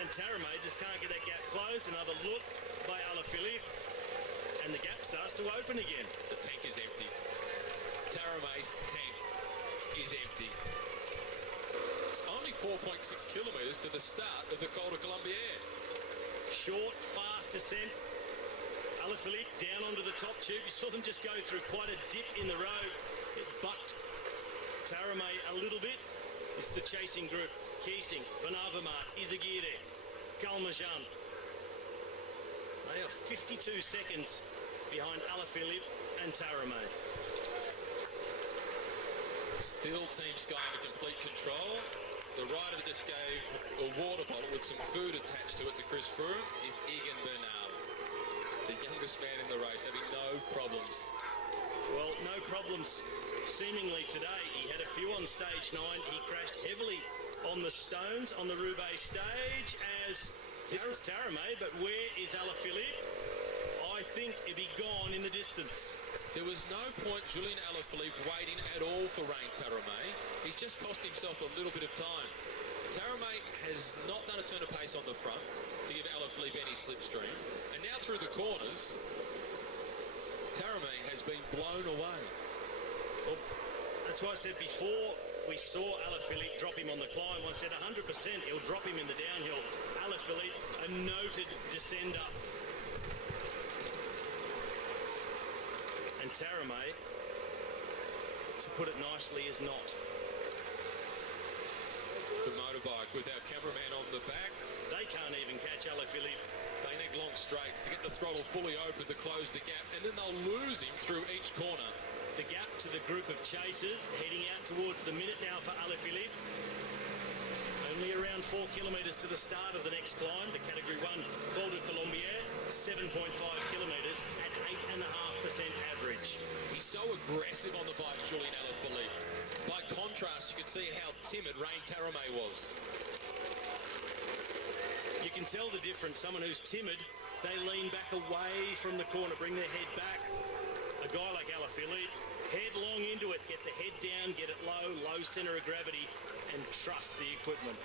and Taramai just can't get that gap closed. Another look by Alaphilippe, and the gap starts to open again. The tank is empty. Taramai's tank is empty. It's only 4.6 kilometres to the start of the Col de Colombière. Short, fast descent. Alaphilippe down onto the top tube. You saw them just go through quite a dip in the road. It bucked Taramai a little bit. This is the chasing group. Keesing, Van Avermaet, Izagirre, Calmejean. They are 52 seconds behind Alaphilippe and Taramai. Still Team Sky in complete control. The rider that just gave a water bottle with some food attached to it to Chris Froome is Egan Bernal, the youngest man in the race, having no problems. Well, no problems seemingly today. He had a few on stage 9. He crashed heavily on the stones on the Roubaix stage as this is Taramai, but where is Alaphilippe? I think he'd be gone in the distance. There was no point Julien Alaphilippe waiting at all for Rein Taramai. He's just cost himself a little bit of time. Taramai has not done a turn of pace on the front to give Alaphilippe any slipstream. And now through the corners, Taramai has been blown away. Well, that's why I said before we saw Alaphilippe drop him on the climb, I said 100% he'll drop him in the downhill. Alaphilippe, a noted descender. And Taramai, to put it nicely, is not. The motorbike with our cameraman on the back. They can't even catch Alaphilippe. They need long straights to get the throttle fully open to close the gap, and then they'll lose him through each corner. The gap to the group of chasers heading out towards the minute now for Alaphilippe. Only around 4 kilometres to the start of the next climb, the Category 1 Col de Colombière, 7.5 kilometres at 8.5% average. He's so aggressive on the bike, Julien Alaphilippe. By contrast, you can see how timid Rein Taramai was. You can tell the difference. Someone who's timid, they lean back away from the corner, bring their head back. A guy like Alaphilippe, headlong into it, get the head down, get it low centre of gravity, and trust the equipment.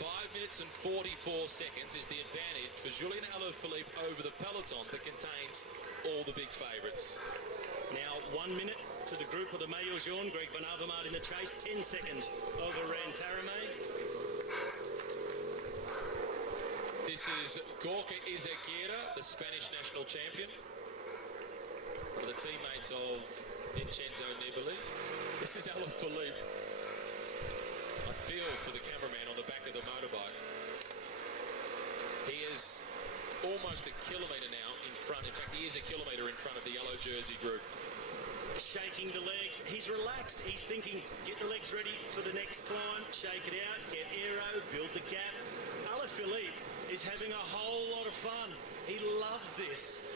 5 minutes and 44 seconds is the advantage for Julien Alaphilippe over the peloton that contains all the big favourites. Now 1 minute to the group of the Maillot Jaune, Greg Van Avermaet in the chase, 10 seconds over Rein Taramai. This is Gorka Izagirre, the Spanish national champion. One of the teammates of Vincenzo Nibali. This is Alaphilippe. I feel for the cameraman on the back of the motorbike. He is almost a kilometre now in front. In fact, he is a kilometre in front of the yellow jersey group. Shaking the legs. He's relaxed. He's thinking, get the legs ready for the next climb, shake it out, get aero, build the gap. Alaphilippe is having a whole lot of fun. He loves this.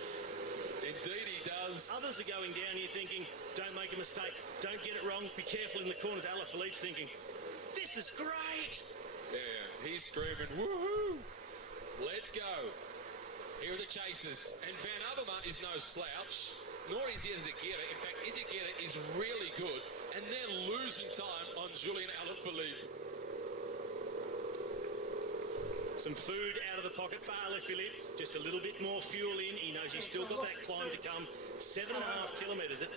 Indeed he does. Others are going down here thinking, don't make a mistake, don't get it wrong, be careful in the corners. Alaphilippe's thinking, this is great. Yeah, he's screaming, woohoo! Let's go. Here are the chasers. And Van Avermaet is no slouch, nor is Izagirre. In fact, Izagirre is really good, and they're losing time on Julien Alaphilippe. Some food out of the pocket for Alaphilippe, just a little bit more fuel in. He knows he's still got that climb to come. 7.5 kilometres at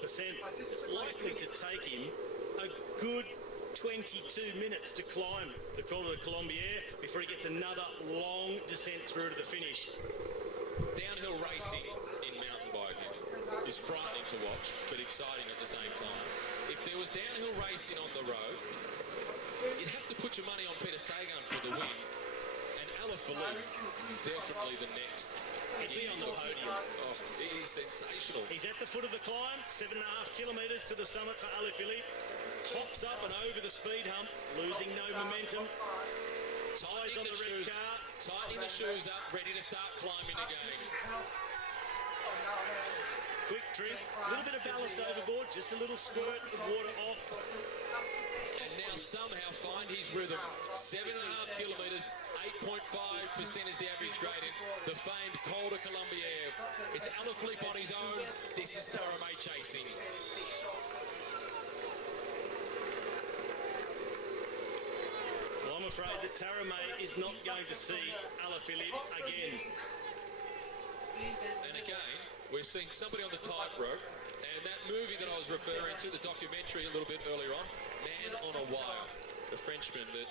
8.5%. It's likely to take him a good 22 minutes to climb the Col de Colombière before he gets another long descent through to the finish. Downhill racing in mountain biking is frightening to watch, but exciting at the same time. If there was downhill racing on the road, you'd have to put your money on Peter Sagan for the win. Alaphilippe, definitely the next. He'd be on the podium. Oh, he is sensational. He's at the foot of the climb, 7.5 kilometres to the summit for Alaphilippe. Hops up and over the speed hump, losing no momentum. Eyes on the red car. Tightening the shoes up, ready to start climbing again. Quick trim, a little bit of ballast overboard, just a little squirt of water off. And now somehow find his rhythm. 7.5 kilometres, 8.5% is the average gradient. The famed Col de Colombière. It's Alaphilippe on his own. This is Taramay chasing. Well, I'm afraid that Taramay is not going to see Alaphilippe again. And again, we're seeing somebody on the tightrope, and that movie that I was referring to, the documentary a little bit earlier on, Man on a Wire, the Frenchman that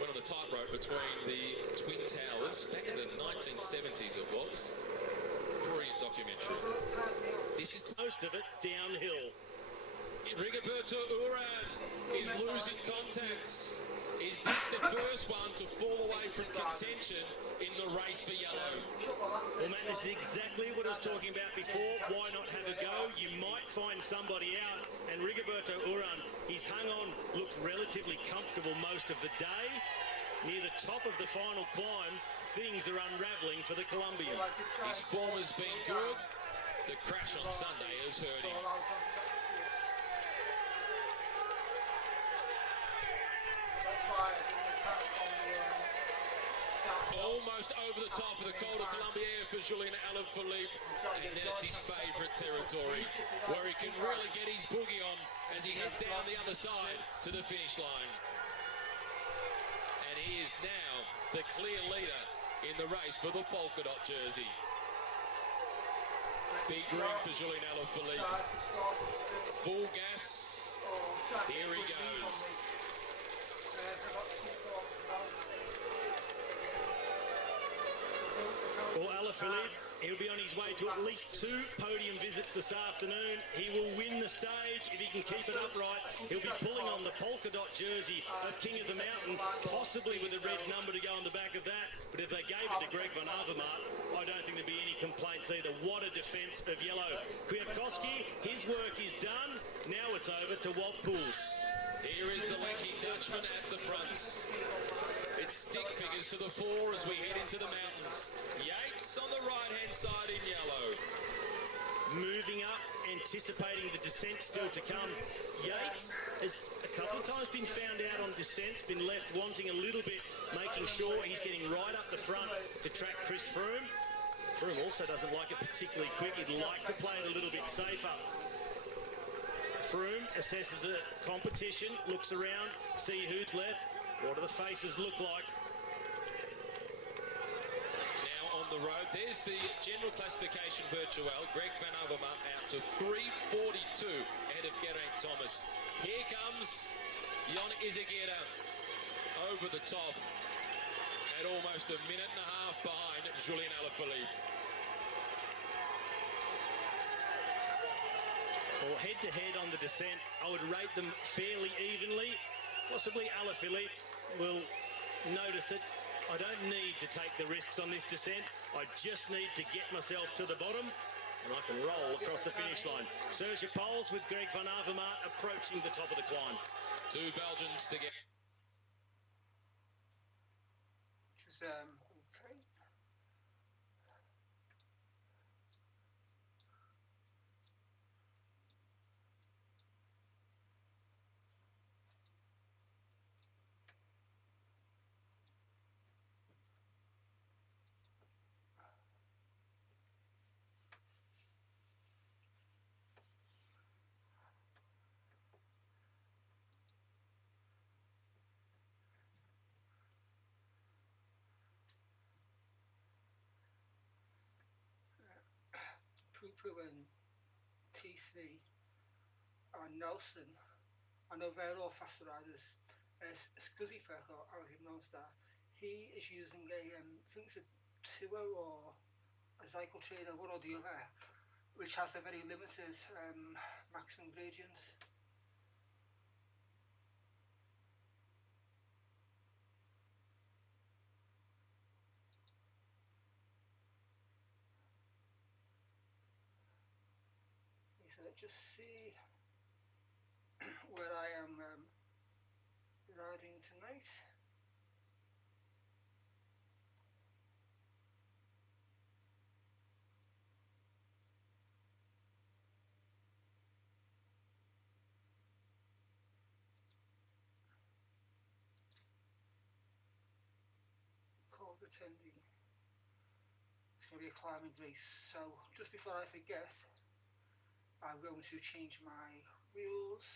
went on the tightrope between the Twin Towers back in the 1970s it was. Brilliant documentary. This is most of it downhill. Rigoberto Urán is losing contact. Is this the first one to fall away from contention in the race for yellow? Well, Matt, this is exactly what I was talking about before. Why not have a go? You might find somebody out. And Rigoberto Urán, he's hung on, looked relatively comfortable most of the day. Near the top of the final climb, things are unravelling for the Colombian. His form has been good. The crash on Sunday has hurt him. Almost over the top of the Col de Colombière for Julian Alaphilippe, and that's his favourite territory, where he can really get his boogie on as he heads down the other side to the finish line. And he is now the clear leader in the race for the polka dot jersey. Big green for Julian Alaphilippe. Full gas. Here he goes. Well, Alaphilippe, he'll be on his way to at least 2 podium visits this afternoon. He will win the stage if he can keep it upright. He'll be pulling on the polka dot jersey of King of the Mountain, possibly with a red number to go on the back of that. But if they gave it to Greg Van Avermaet, I don't think there'd be any complaints either. What a defence of yellow. Kwiatkowski, his work is done. Now it's over to Wout Poels. Here is the lanky Dutchman at the front. It's stick figures to the fore as we head into the mountains. Yates on the right-hand side in yellow. Moving up, anticipating the descent still to come. Yates has a couple of times been found out on descents, been left wanting a little bit, making sure he's getting right up the front to track Chris Froome. Froome also doesn't like it particularly quick. He'd like to play it a little bit safer. Froome assesses the competition, looks around, see who's left. What do the faces look like? Now on the road, there's the general classification virtual. Greg Van Avermaet out to 3:42 ahead of Geraint Thomas. Here comes Jon Izagirre over the top at almost a minute and a half behind Julian Alaphilippe. Well, head-to-head on the descent, I would rate them fairly evenly. Possibly Alaphilippe will notice that I don't need to take the risks on this descent. I just need to get myself to the bottom and I can roll across the finish line. Serge Pauls with Greg Van Avermaet approaching the top of the climb. 2 Belgians to get. Okay. Pupu and T3 and Nelson, I know they're all faster riders. Scuzzy Ferko, how he knows that, he is using a, I think it's a Tuo or a Cycle Trainer, one or the other, which has a very limited maximum gradients. So let's just see where I am riding tonight. pretending it's going to be a climbing race. So just before I forget, I'm going to change my wheels.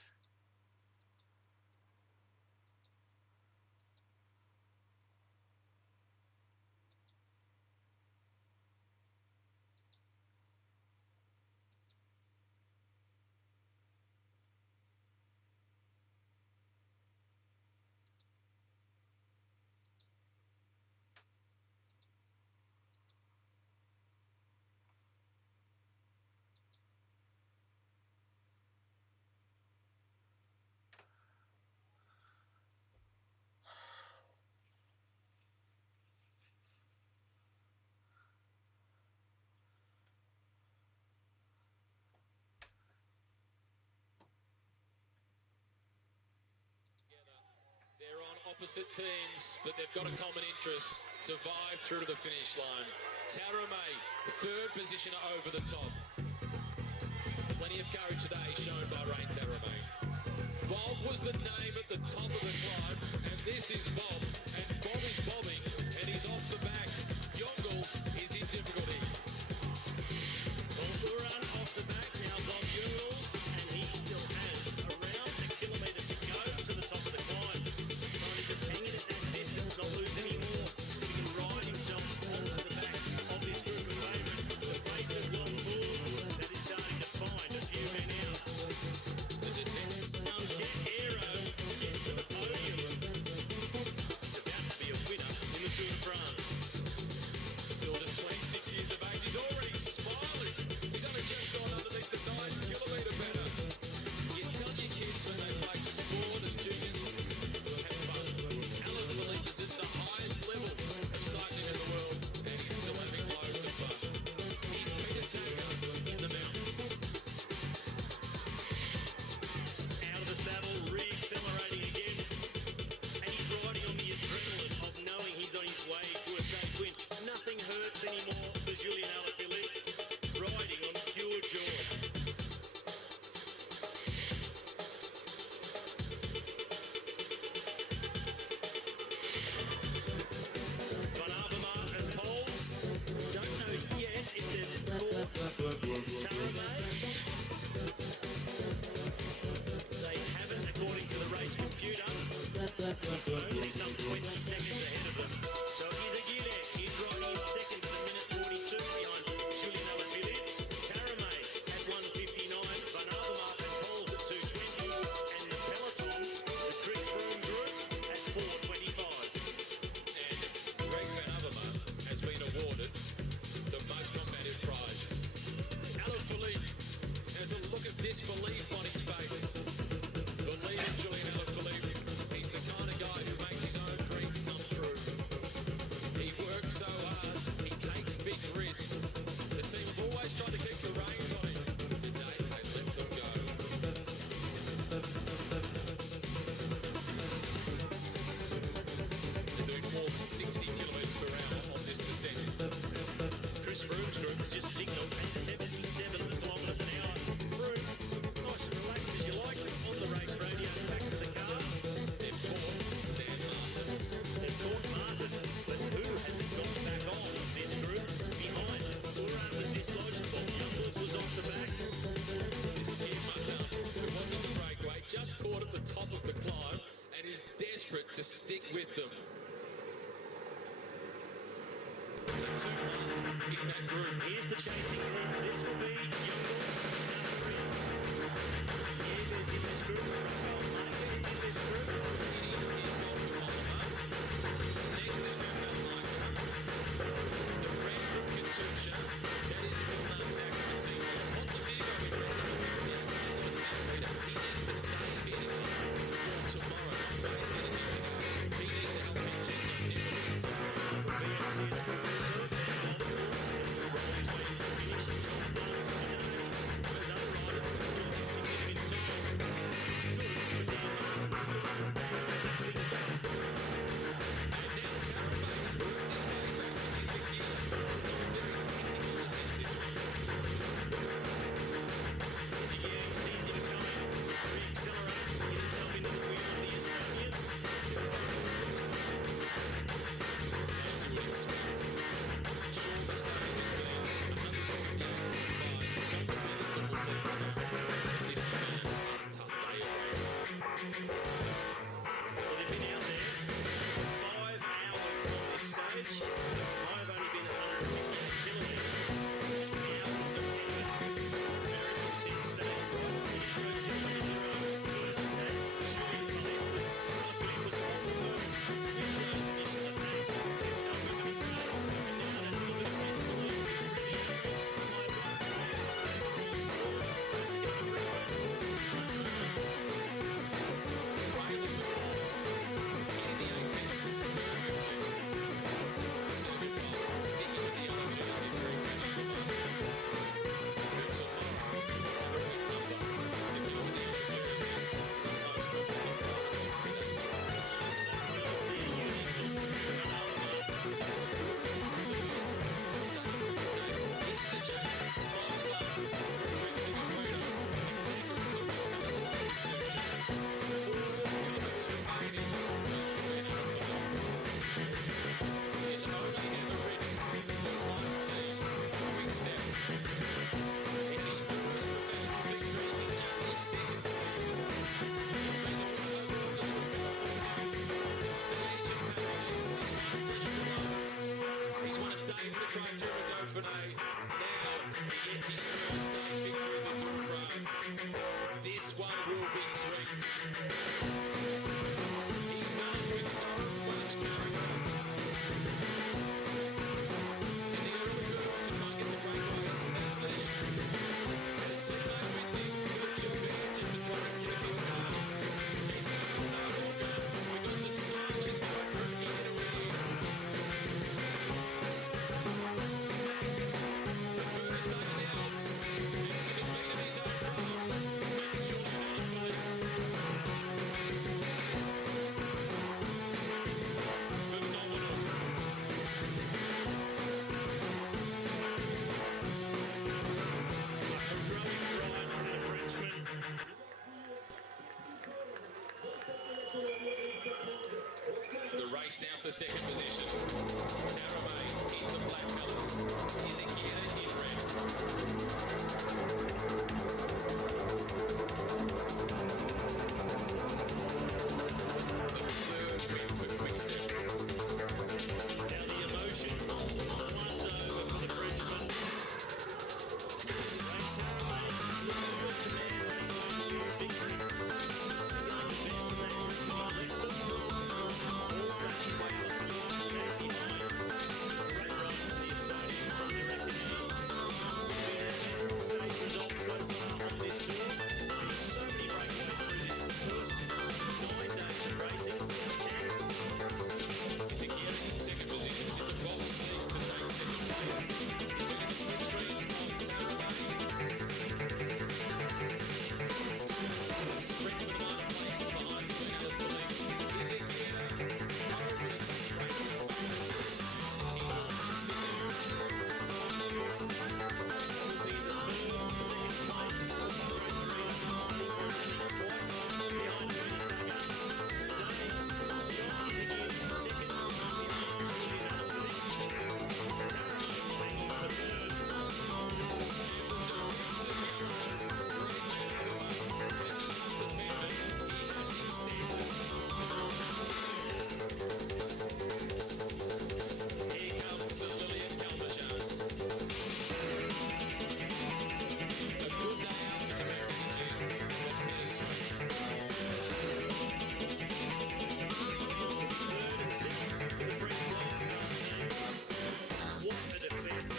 They're on opposite teams, but they've got a common interest. Survive through to the finish line. Taramay, third position over the top. Plenty of courage today shown by Rain Taramay. Bob was the name at the top of the climb, and this is Bob. And Bob is bobbing, and he's off the back. Yongles is in difficulty. Well, run off the back now, Bob Yungles, and he still has around a kilometre to go to the top of the climb. Trying to just hang it at that distance, not lose any more, so he can ride himself onto the back of this group of favourites. The race has gone forward. That is starting to find a few men out. Now get Aero into the podium. He's about to be a winner in the Tour de France. Still just 26 years of age. He's already smiling. He's only just gone underneath the 9-kilometre banner. You tell your kids when they play sport as juniors to have fun. Alan Philippe is at the highest level of cycling in the world, and he's still having loads of fun. He's Peter Sagan in the mountains. Out of the saddle, re-accelerating again. And he's riding on the adrenaline of knowing he's on his way to a stage win. Nothing hurts anymore for Julien Alaphilippe, riding on pure joy. Van Avermaet and Pols don't know yet if they've caught Taramay. They haven't, according to the race computer. He's only some 20 seconds ahead of them. So Izagirre is riding in second at a minute 42 behind Julien Alaphilippe. Taramay at 1:59, Van Avermaet and Pols at 2:20, and the peloton, the Chris Froome group, at 4:25. And Greg Van Avermaet has been awarded the most combative prize. Alaphilippe has a look of disbelief on his face. Believe in Julien Alaphilippe. He's the kind of guy who makes his own dreams come true. He works so hard. He takes big risks. The team have always tried to keep the reins on him. Today, they let them go. They're doing more than 60 kilometres per hour on this descent. Chris Froome's group has just signalled at 77 kilometres an hour. Froome, nice and relaxed as you like, on the race radio, back to the car. They've caught Dan Martin. They've caught Martin, but who hasn't got back on this group behind? Uran was dislodged, Bob Yungles was off the back. This is him, who was on the breakaway, just caught at the top of the climb and is desperate to stick with them. The two Martins in that group. Here's the chasing group. This will be Yungles, Zachary. Jäger's in this group. Rafael Marquez in this group. Next is Rafael Marquez. The red group Katusha, that is the Mark team. Montevideo in red. He needs to save anything for tomorrow. He needs to help pictures on him. BMC's group reserve. And Bob Yungles, who rolled his way to the finish. Dauphiné. Now he gets his first stage victory in the Tour de France. This one will be sweet. He's done with so much character. And the early good ones who can't get the breakaway are standing. And it's a no-win thing for Japan just to try to get a bit far. He's going to Walker because the start is quite rookie in the lead. The first day in the Alps. It's a bit big of his own role. It's Julian Alaphilippe. Phenomenal. A heroic ride from the Frenchman. The race now for second position. Taramay in the black colours. Izakina in red. The third win for Quickstep. Now the emotion runs over for the Frenchman. Izakina in second position. Is in the box seat to take second place. He's looking to slipstream on Taramay. Sprint for the marketplaces behind Alaphilippe. Izakina over the top straight to the back. He lost second. Here comes Lilian Kalmajan. A good day out at the American Gym for Peter Smith. What a defence.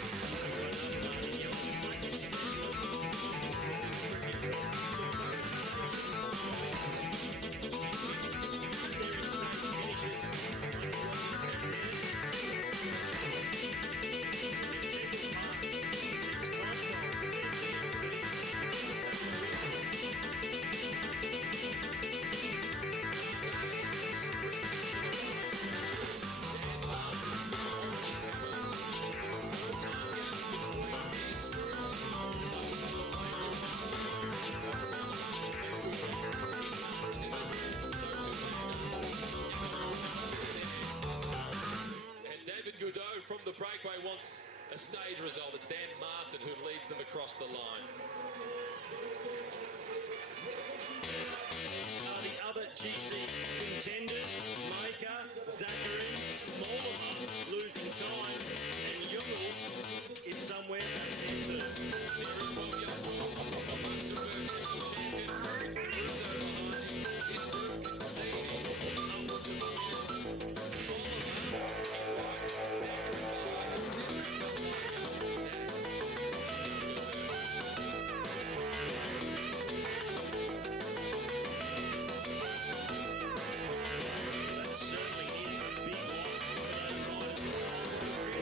And David Goudeau from the breakaway wants a stage result. It's Dan Martin who leads them across the line. The other GC contenders, Maker, Zachary, Mollema losing time, and Jules is somewhere back there too. There is Bob Jacobs, the Luxembourg national champion. Caruso behind him. This group conceding upwards of minutes. Mollema in white, down the bar. That certainly is a big loss for those riders.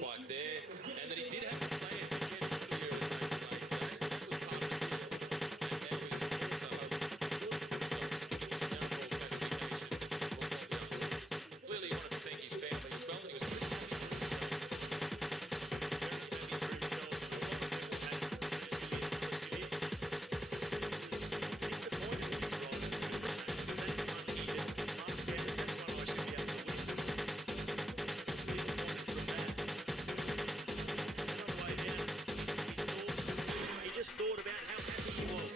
quite there, and that he did have a plan to get into the European race today. That was part of the deal. And now he's also hoping to good the overall classification. Clearly, he wanted to thank his family as well. He was pretty happy. He just thought about how happy he was.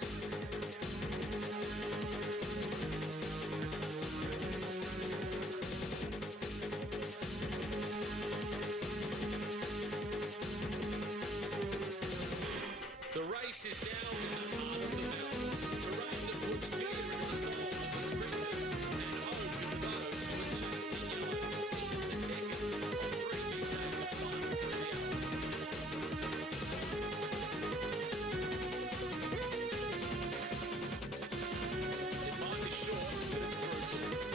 The race is now in the heart of the mountains. Terrain that puts fear into the souls of the sprinters and hope in those who are chasing yellow. This is the second of 3 UK finals in the Alps. It might be short, but it's brutal.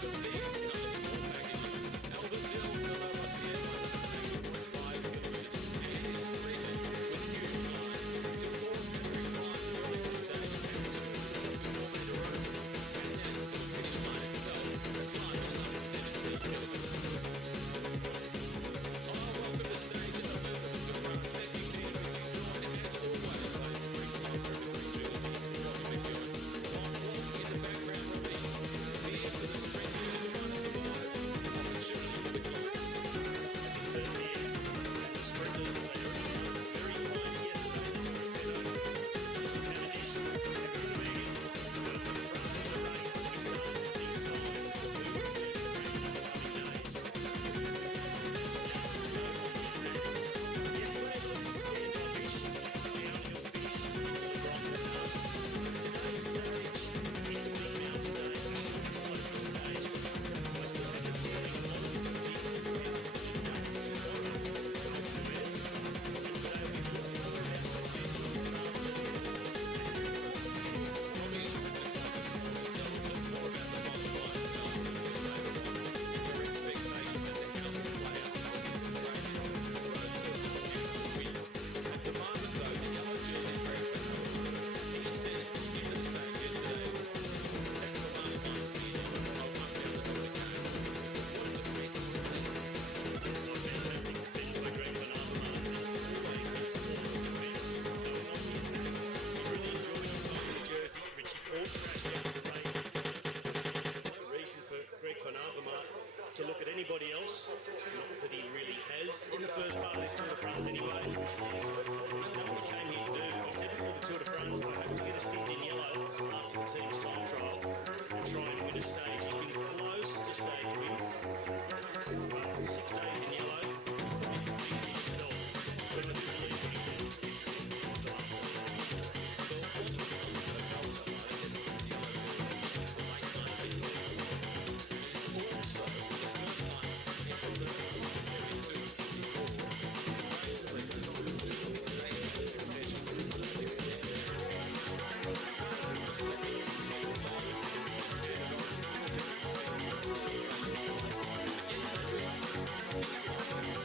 The big stomach small packages. Albert Hill to La Rosière, 8.5 kilometres, and his remit with huge lines to course memory climbs early in the stage. And then to the finish line itself, a climb of some 17 kilometres. Welcome to stage at the Melbourne Tour Runs. Matthew Keane with you, joined as always by his three Conqueror jerseys, Robbie McEwen. One walk in the background will be fear for the sprinters who want to survive. Opportunity for the Conquerors. Certainly is. The sprinters, they were very fine yesterday. Cavendish, everybody got to the front of the race. We started to see signs of the movement there in the coming days. Yesterday looked standoffish. Downhill finish was wrong enough. Today's stage, into the mountain day, explosive stage, was the record feeling on the fantastic finish by Greg Van Avermaet. Always his form of defence going on the attack. He really enjoyed his time in the jersey. Richie Porte crashed out of the race. What a reason for Greg Van Avermaet to look at anybody else. Not that he really has in the first part of this Tour de France anyway. He's done what he came here to do. He said before the Tour de France, I hope to get a stint in yellow after the team's time trial and try and win a stage. He's been close to stage wins. But 6 days in yellow, it's a bit big in itself. But I do believe he can still up Thank you.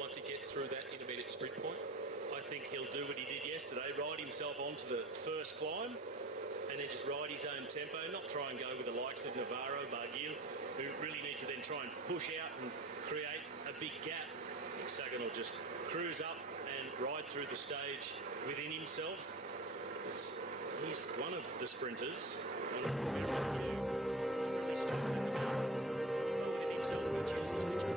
once he gets through that intermediate sprint point? I think he'll do what he did yesterday, ride himself onto the first climb and then just ride his own tempo, not try and go with the likes of Navarro, Barguil, who really need to then try and push out and create a big gap. I think Sagan will just cruise up and ride through the stage within himself. He's one of the sprinters, one of the very few. It's really strong. Within himself, he chooses which